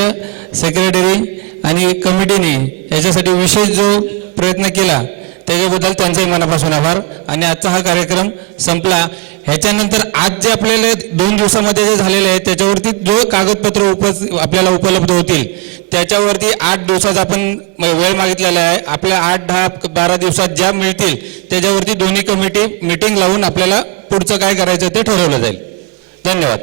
सेक्रेटरी आणि कमिटीने याच्यासाठी विशेष जो प्रयत्न केला त्याच्याबद्दल त्यांचाही मनापासून आभार. आणि आजचा हा कार्यक्रम संपला. ह्याच्यानंतर आज जे आपल्याला 2 दिवसामध्ये जे झालेले आहे त्याच्यावरती जो कागदपत्र आपल्याला उपलब्ध होतील त्याच्यावरती 8 दिवसाचा आपण वेळ मागितलेला आहे. आपल्या 8, 10, 12 दिवसात ज्या मिळतील त्याच्यावरती दोन्ही कमिटी मीटिंग लावून आपल्याला पुढचं काय करायचं ते ठरवलं जाईल. धन्यवाद.